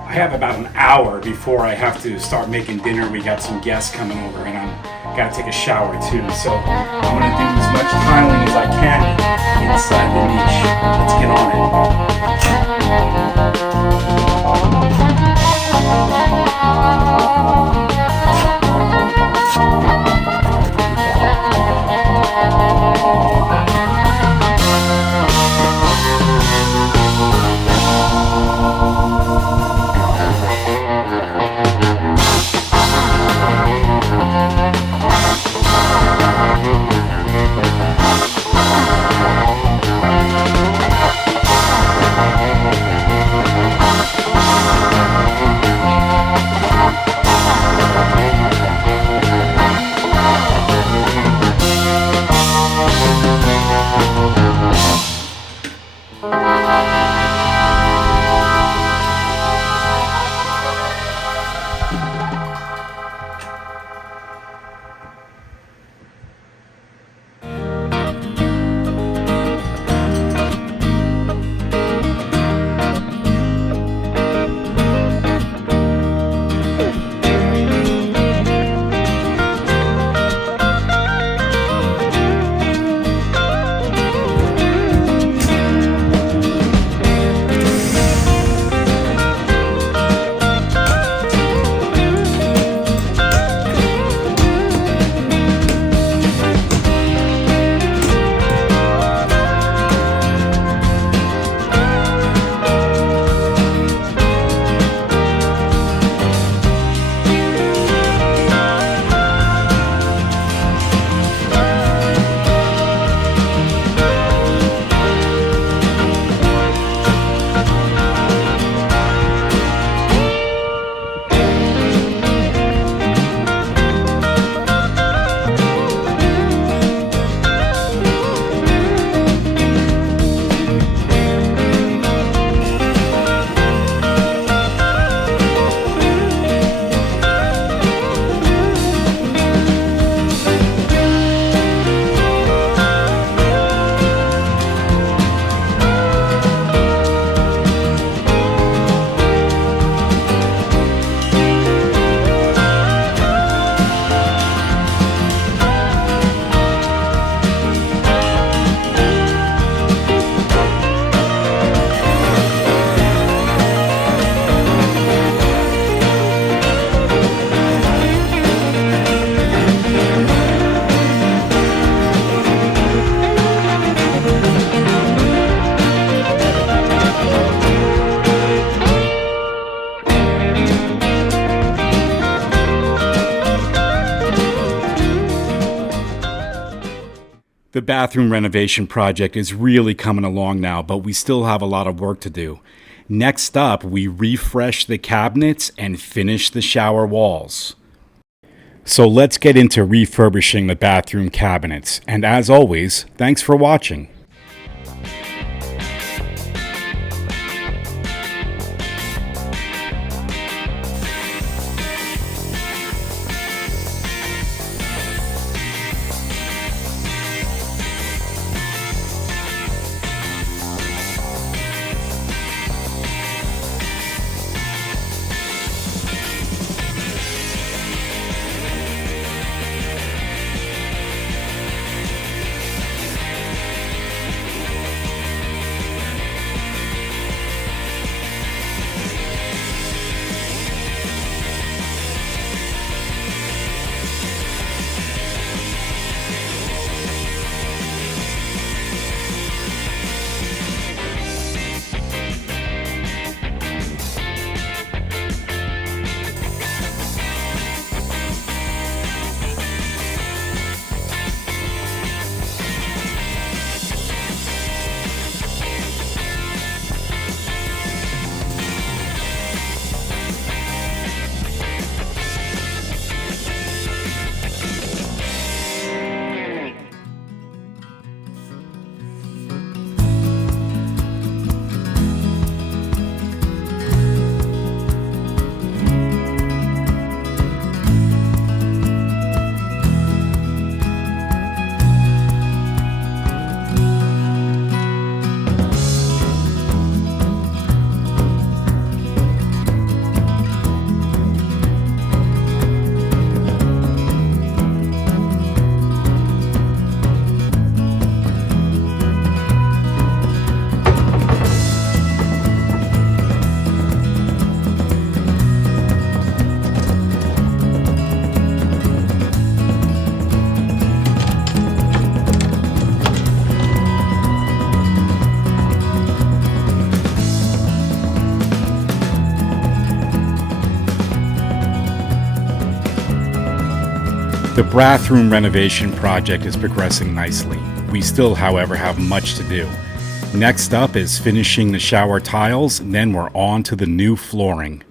I have about an hour before I have to start making dinner. We got some guests coming over and I'm gotta take a shower too. So I'm gonna do as much tiling as I can inside the niche. Let's get The bathroom renovation project is really coming along now, but we still have a lot of work to do. Next up, we refresh the cabinets and finish the shower walls. So let's get into refurbishing the bathroom cabinets. And as always, thanks for watching. The bathroom renovation project is progressing nicely. We still, however, have much to do. Next up is finishing the shower tiles, and then we're on to the new flooring.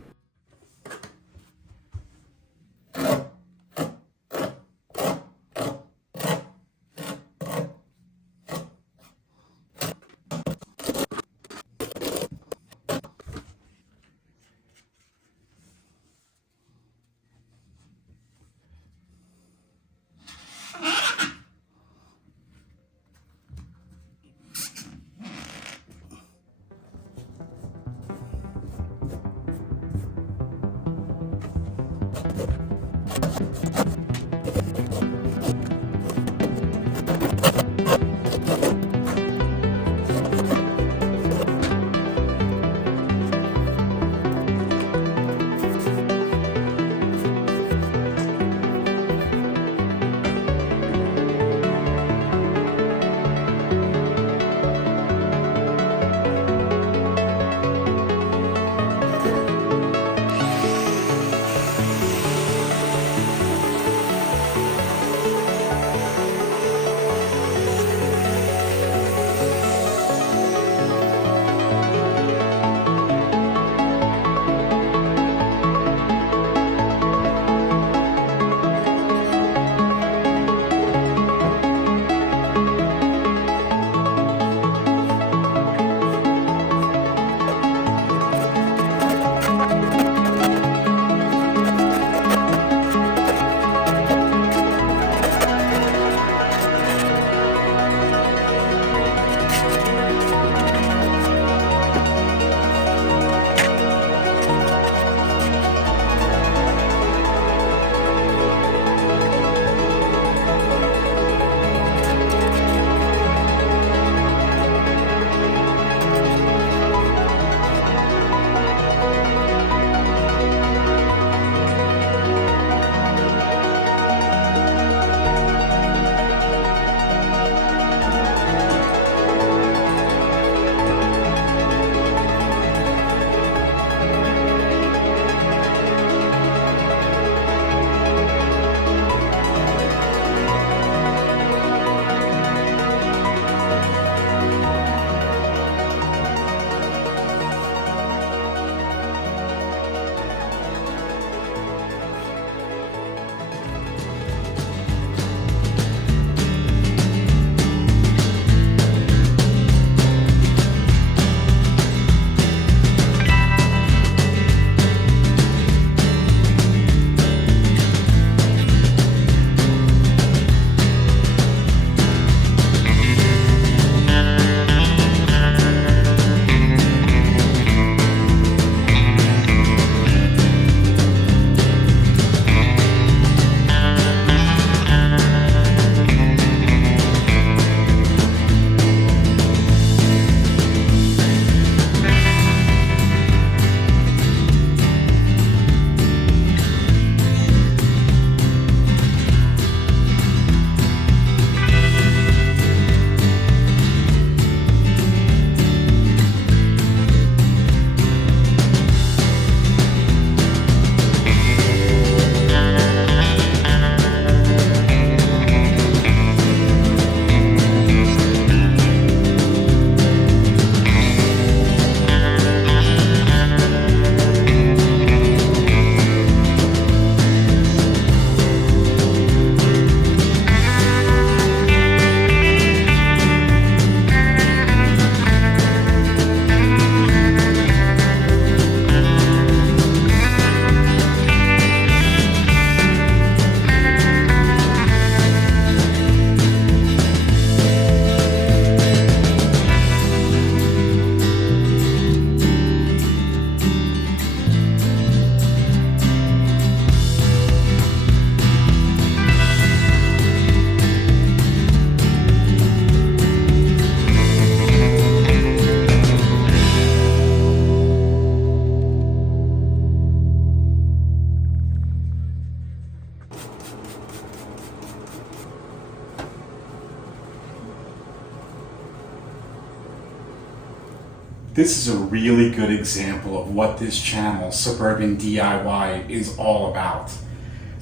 This is a really good example of what this channel, Suburban DIY, is all about.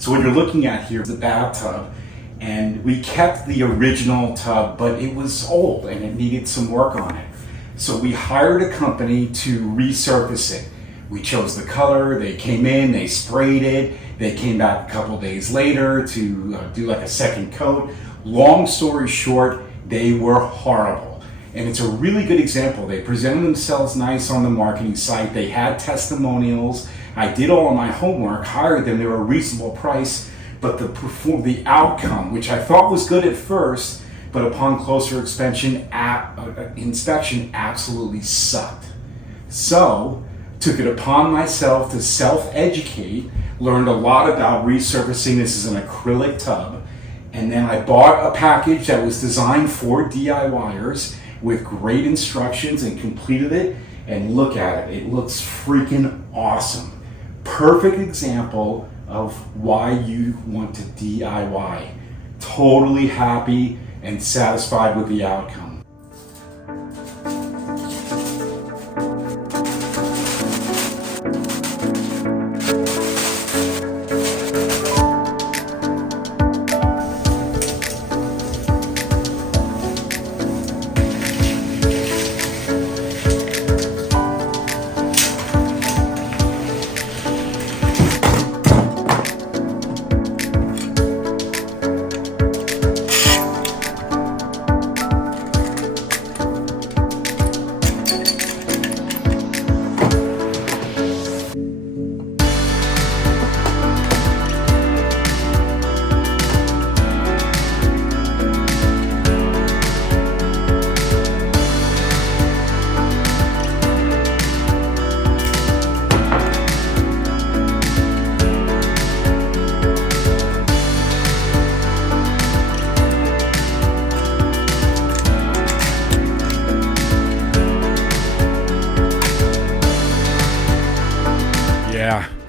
So what you're looking at here is a bathtub, and we kept the original tub, but it was old and it needed some work on it. So we hired a company to resurface it. We chose the color, they came in, they sprayed it, they came back a couple days later to do like a second coat. Long story short, they were horrible. And it's a really good example. They presented themselves nice on the marketing site. They had testimonials. I did all of my homework, hired them. They were a reasonable price, but the outcome, which I thought was good at first, but upon closer inspection, absolutely sucked. So, took it upon myself to self-educate, learned a lot about resurfacing. This is an acrylic tub. And then I bought a package that was designed for DIYers with great instructions and completed it. And look at it, it looks freaking awesome. Perfect example of why you want to DIY. Totally happy and satisfied with the outcome.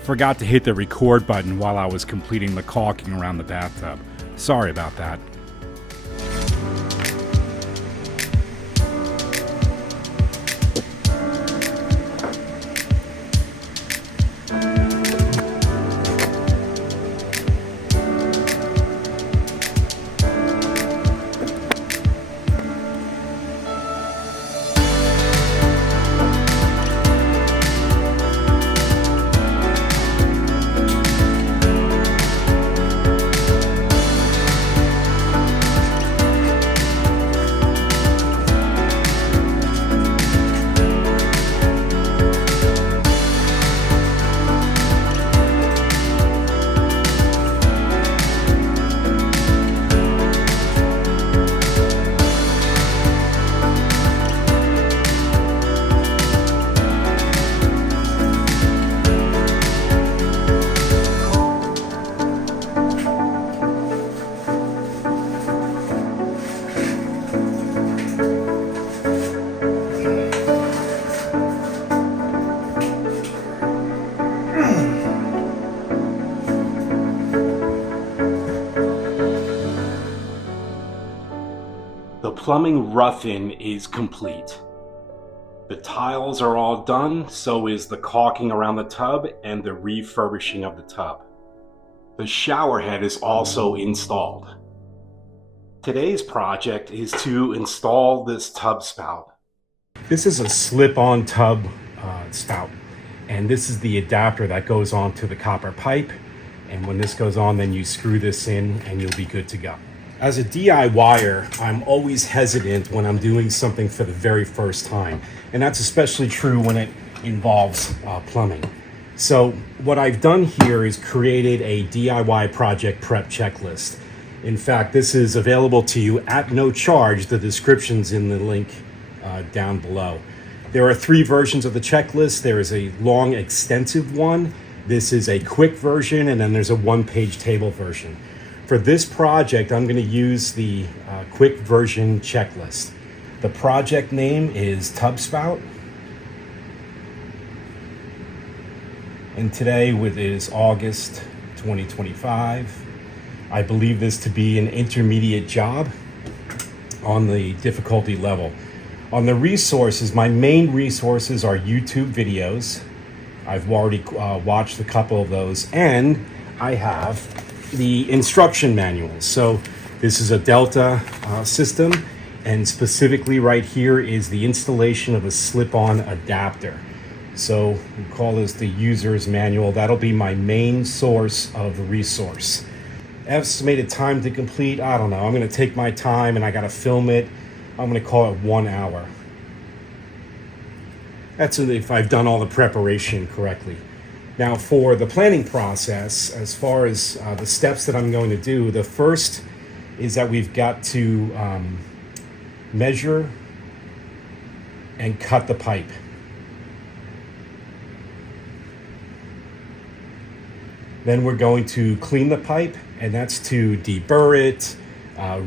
Forgot to hit the record button while I was completing the caulking around the bathtub. Sorry about that. The plumbing rough-in is complete. The tiles are all done, so is the caulking around the tub and the refurbishing of the tub. The shower head is also installed. Today's project is to install this tub spout. This is a slip-on tub spout, and this is the adapter that goes on to the copper pipe, and when this goes on, then you screw this in and you'll be good to go. As a DIYer, I'm always hesitant when I'm doing something for the very first time, and that's especially true when it involves plumbing. So what I've done here is created a DIY project prep checklist. In fact, this is available to you at no charge. The description's in the link down below. There are 3 versions of the checklist. There is a long, extensive one. This is a quick version, and then there's a 1-page table version. For this project, I'm going to use the quick version checklist. The project name is Tub Spout. And today is August 2025. I believe this to be an intermediate job on the difficulty level. On the resources, my main resources are YouTube videos. I've already watched a couple of those, and I have the instruction manual. So this is a Delta system, and specifically right here is the installation of a slip-on adapter. So we call this the user's manual. That'll be my main source of resource. Estimated time to complete, I don't know. I'm going to take my time and I got to film it. I'm going to call it 1 hour. That's if I've done all the preparation correctly. Now for the planning process, as far as the steps that I'm going to do, the first is that we've got to measure and cut the pipe. Then we're going to clean the pipe, and that's to deburr it,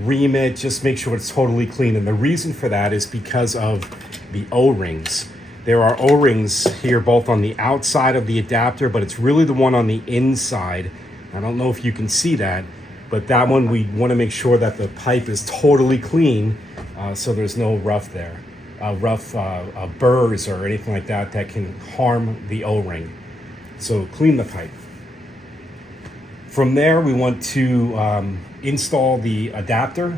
ream it, just make sure it's totally clean. And the reason for that is because of the O-rings. There are O-rings here both on the outside of the adapter, but it's really the one on the inside. I don't know if you can see that, but that one we want to make sure that the pipe is totally clean, so there's no rough there, burrs or anything like that that can harm the O-ring. So clean the pipe. From there, we want to install the adapter.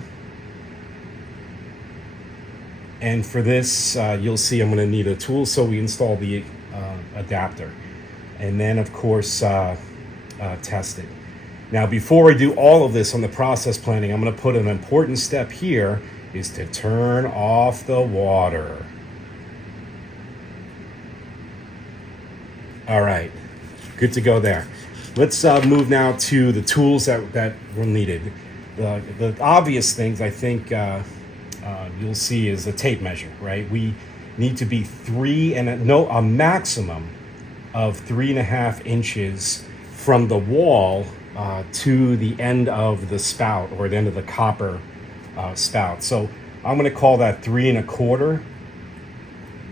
And for this, you'll see I'm going to need a tool, so we install the adapter. And then, of course, test it. Now, before I do all of this on the process planning, I'm going to put an important step here, is to turn off the water. All right, good to go there. Let's move now to the tools that were needed. The obvious things I think you'll see is a tape measure, right? We need to be a maximum of 3.5 inches from the wall to the end of the spout, or the end of the copper spout. So I'm going to call that 3 1/4.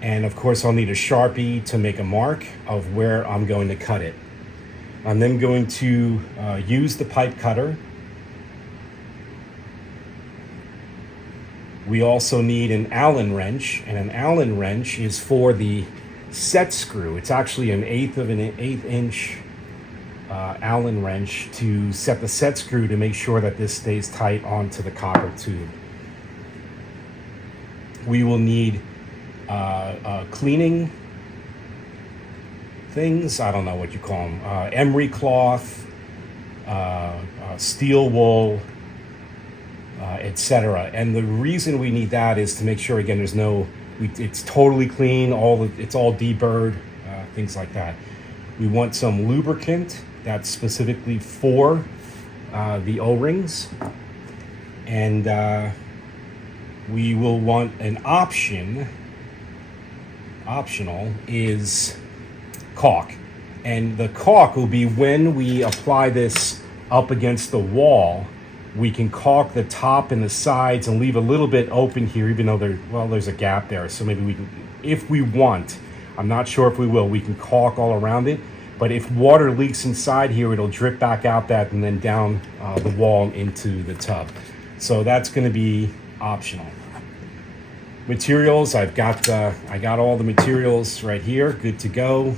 And of course I'll need a Sharpie to make a mark of where I'm going to cut it. I'm then going to use the pipe cutter. We also need an Allen wrench, and an Allen wrench is for the set screw. It's actually an 1/8 inch Allen wrench to set the set screw to make sure that this stays tight onto the copper tube. We will need cleaning things, I don't know what you call them, emery cloth, steel wool, etc. And the reason we need that is to make sure, again, it's totally clean, it's all deburred, things like that. We want some lubricant that's specifically for the O-rings, and we will want an optional is caulk. And the caulk will be when we apply this up against the wall, we can caulk the top and the sides and leave a little bit open here, even though there's a gap there. So maybe we can, if we want, I'm not sure if we will, we can caulk all around it. But if water leaks inside here, it'll drip back out that and then down the wall into the tub. So that's going to be optional. Materials, I got all the materials right here, good to go.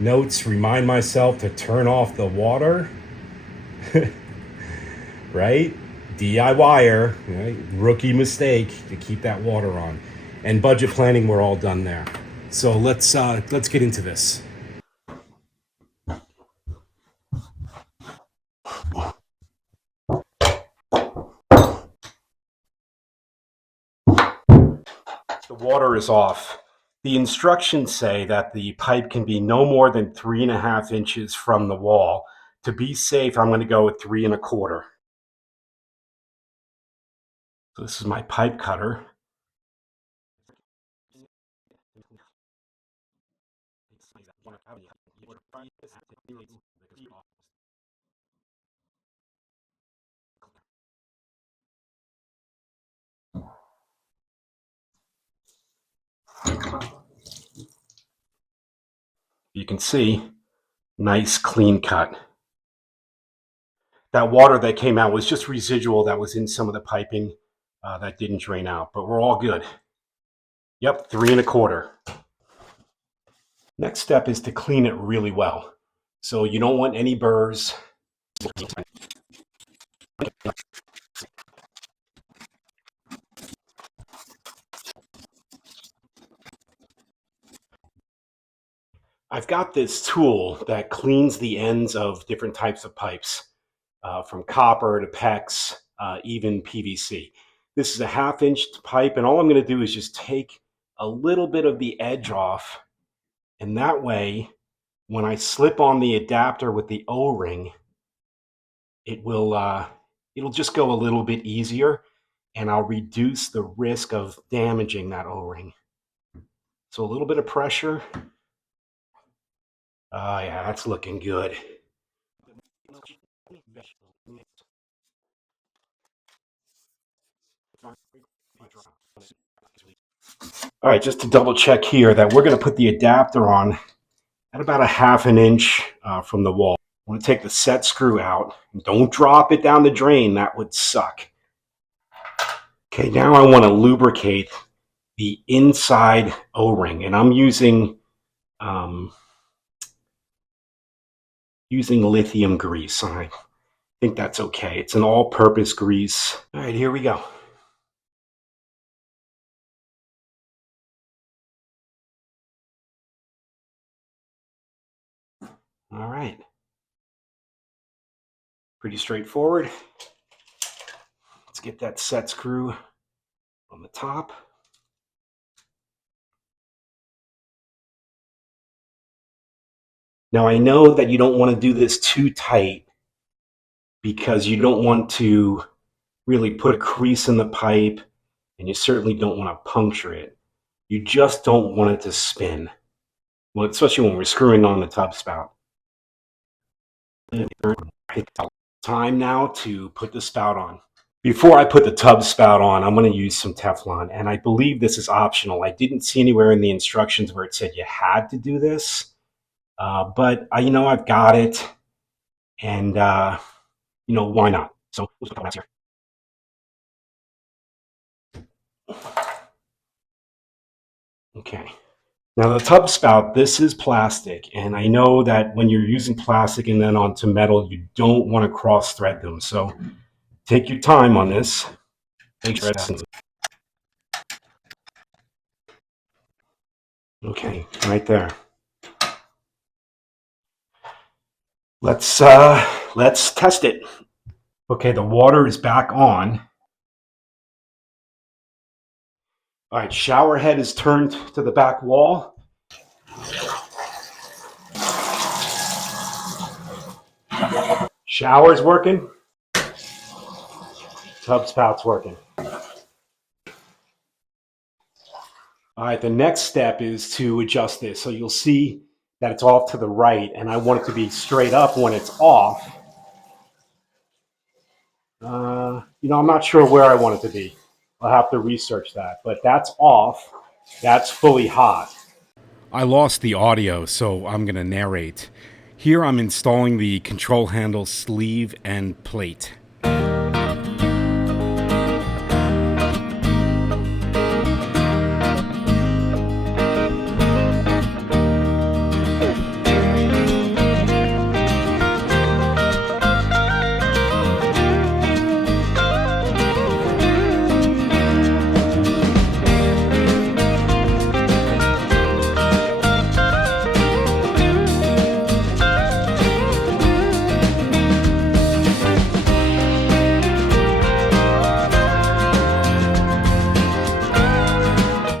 Notes, remind myself to turn off the water. Right? DIYer, right? Rookie mistake to keep that water on. And budget planning, we're all done there. So let's get into this. The water is off. The instructions say that the pipe can be no more than 3.5 inches from the wall. To be safe, I'm going to go with 3 1/4. So this is my pipe cutter. You can see, nice clean cut. That water that came out was just residual that was in some of the piping that didn't drain out, but we're all good. Yep, 3 1/4. Next step is to clean it really well. So you don't want any burrs. I've got this tool that cleans the ends of different types of pipes, from copper to PEX, even PVC. This is a 1/2 inch pipe, and all I'm going to do is just take a little bit of the edge off, and that way, when I slip on the adapter with the O-ring, it'll just go a little bit easier, and I'll reduce the risk of damaging that O-ring. So a little bit of pressure. Oh yeah, that's looking good. All right, just to double check here that we're going to put the adapter on at about a 1/2 inch from the wall. I want to take the set screw out. Don't drop it down the drain. That would suck. Okay, now I want to lubricate the inside O-ring, and I'm using lithium grease. I think that's okay. It's an all-purpose grease. All right, here we go. All right. Pretty straightforward. Let's get that set screw on the top. Now I know that you don't want to do this too tight because you don't want to really put a crease in the pipe, and you certainly don't want to puncture it. You just don't want it to spin. Well, especially when we're screwing on the tub spout. Time now to put the spout on. Before I put the tub spout on, I'm going to use some Teflon, and I believe this is optional. I didn't see anywhere in the instructions where it said you had to do this, but I've got it, and why not? So we'll put here. Okay. Now the tub spout, this is plastic, and I know that when you're using plastic and then onto metal, you don't want to cross thread them. So take your time on this. Make sure it's smooth. Okay, right there. Let's test it. Okay, the water is back on. All right, shower head is turned to the back wall. Shower's working. Tub spout's working. All right, the next step is to adjust this. So you'll see that it's off to the right, and I want it to be straight up when it's off. I'm not sure where I want it to be. I'll have to research that, but that's off. That's fully hot. I lost the audio, so I'm going to narrate. Here I'm installing the control handle sleeve and plate.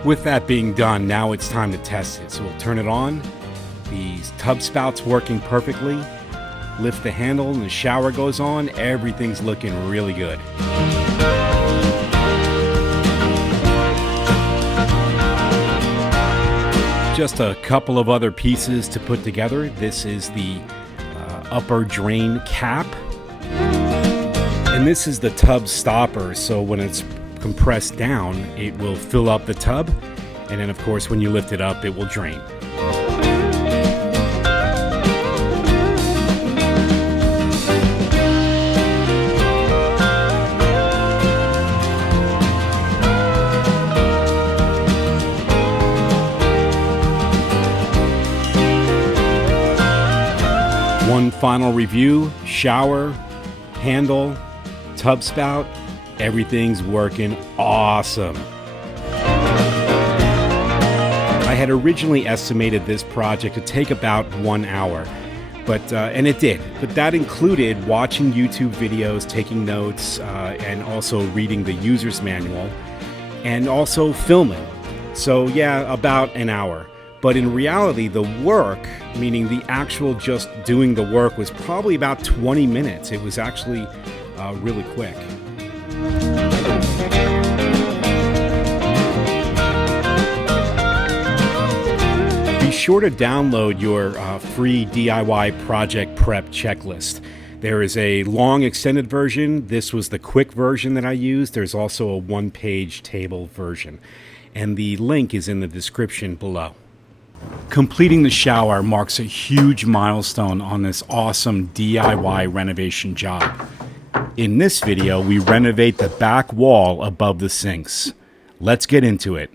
With that being done, now it's time to test it. So we'll turn it on. The tub spout's working perfectly. Lift the handle and the shower goes on. Everything's looking really good. Just a couple of other pieces to put together. This is the upper drain cap. And this is the tub stopper, so when it's compressed down, it will fill up the tub, and then of course when you lift it up, it will drain. One final review: shower, handle, tub spout, everything's working awesome. I had originally estimated this project to take about 1 hour, and it did. But that included watching YouTube videos, taking notes, and also reading the user's manual, and also filming. So yeah, about an hour. But in reality, the work, meaning the actual just doing the work, was probably about 20 minutes. It was actually really quick. Be sure to download your free DIY project prep checklist. There is a long extended version. This was the quick version that I used. There's also a one-page table version, and the link is in the description below. Completing the shower marks a huge milestone on this awesome DIY renovation job. In this video, we renovate the back wall above the sinks. Let's get into it.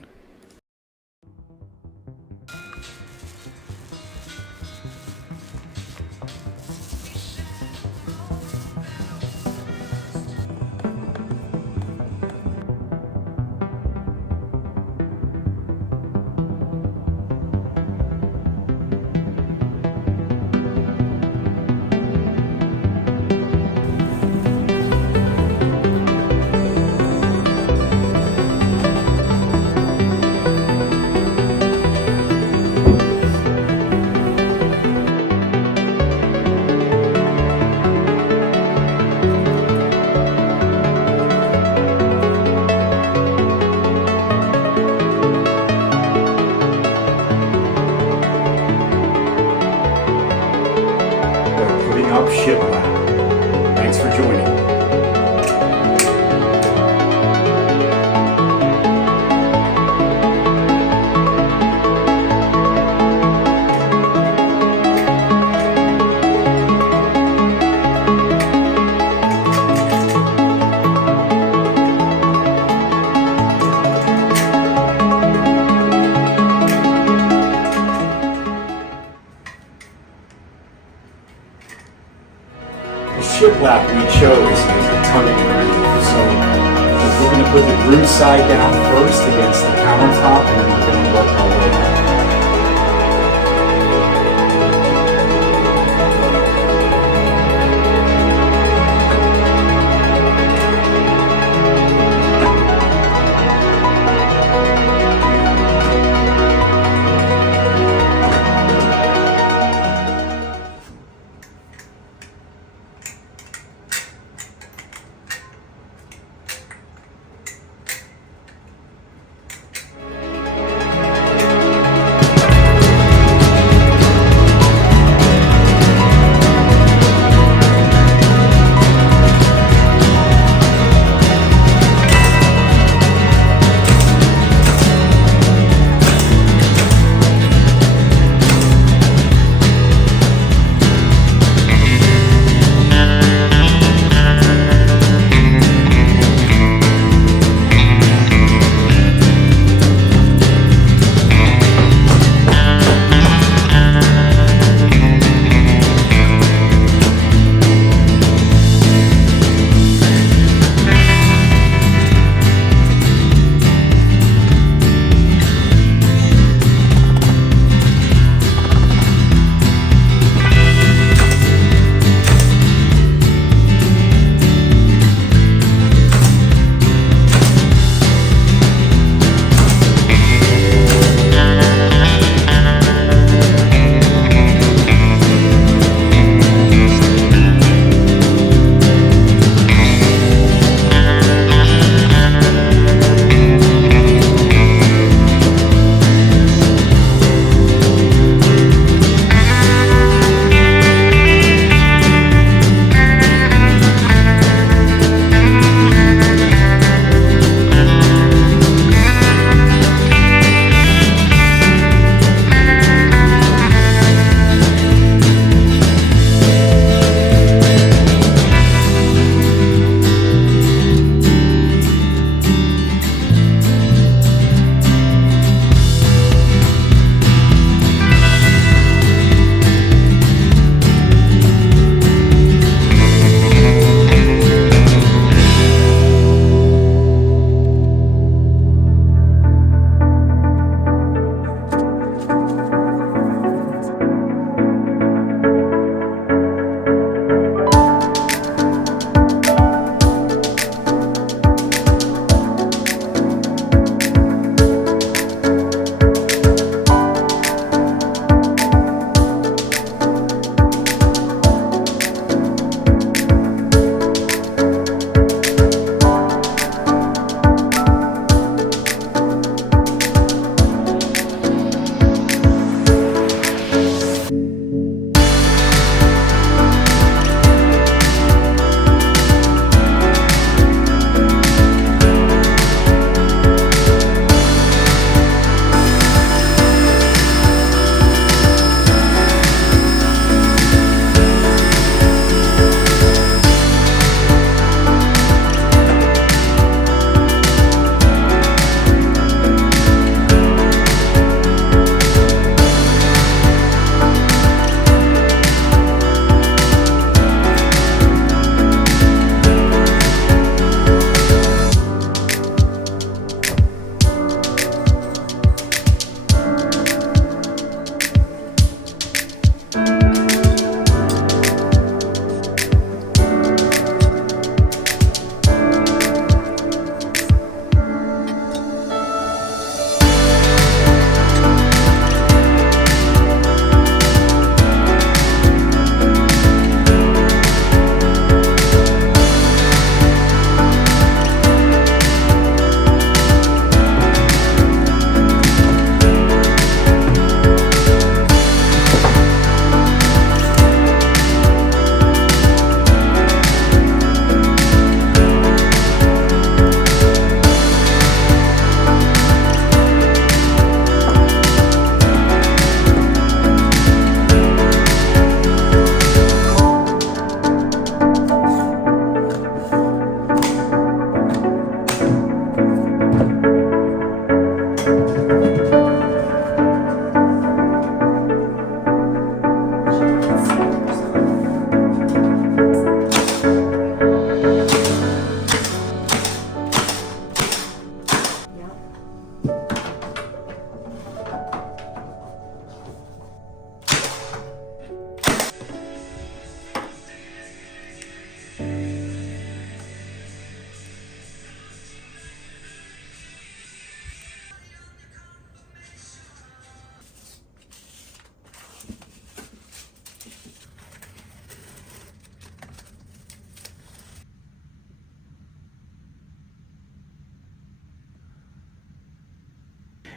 Putting up Shiplap. Thanks for joining. The shiplap we chose is a ton of groove, so we're going to put the groove side down first against the countertop, and then we're going to work our way up.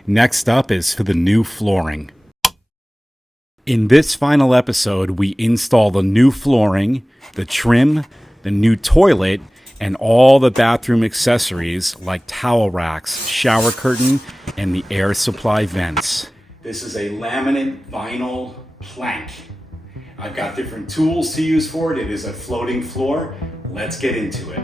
Next up is for the new flooring. In this final episode, we install the new flooring, the trim, the new toilet, and all the bathroom accessories like towel racks, shower curtain, and the air supply vents. This is a laminate vinyl plank. I've got different tools to use for it. It is a floating floor. Let's get into it.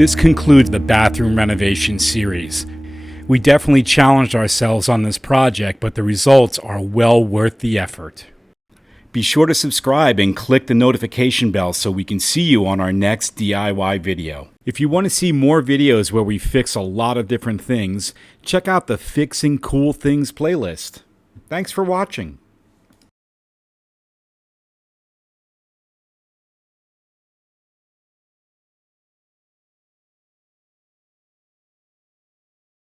This concludes the bathroom renovation series. We definitely challenged ourselves on this project, but the results are well worth the effort. Be sure to subscribe and click the notification bell so we can see you on our next DIY video. If you want to see more videos where we fix a lot of different things, check out the Fixing Cool Things playlist. Thanks for watching.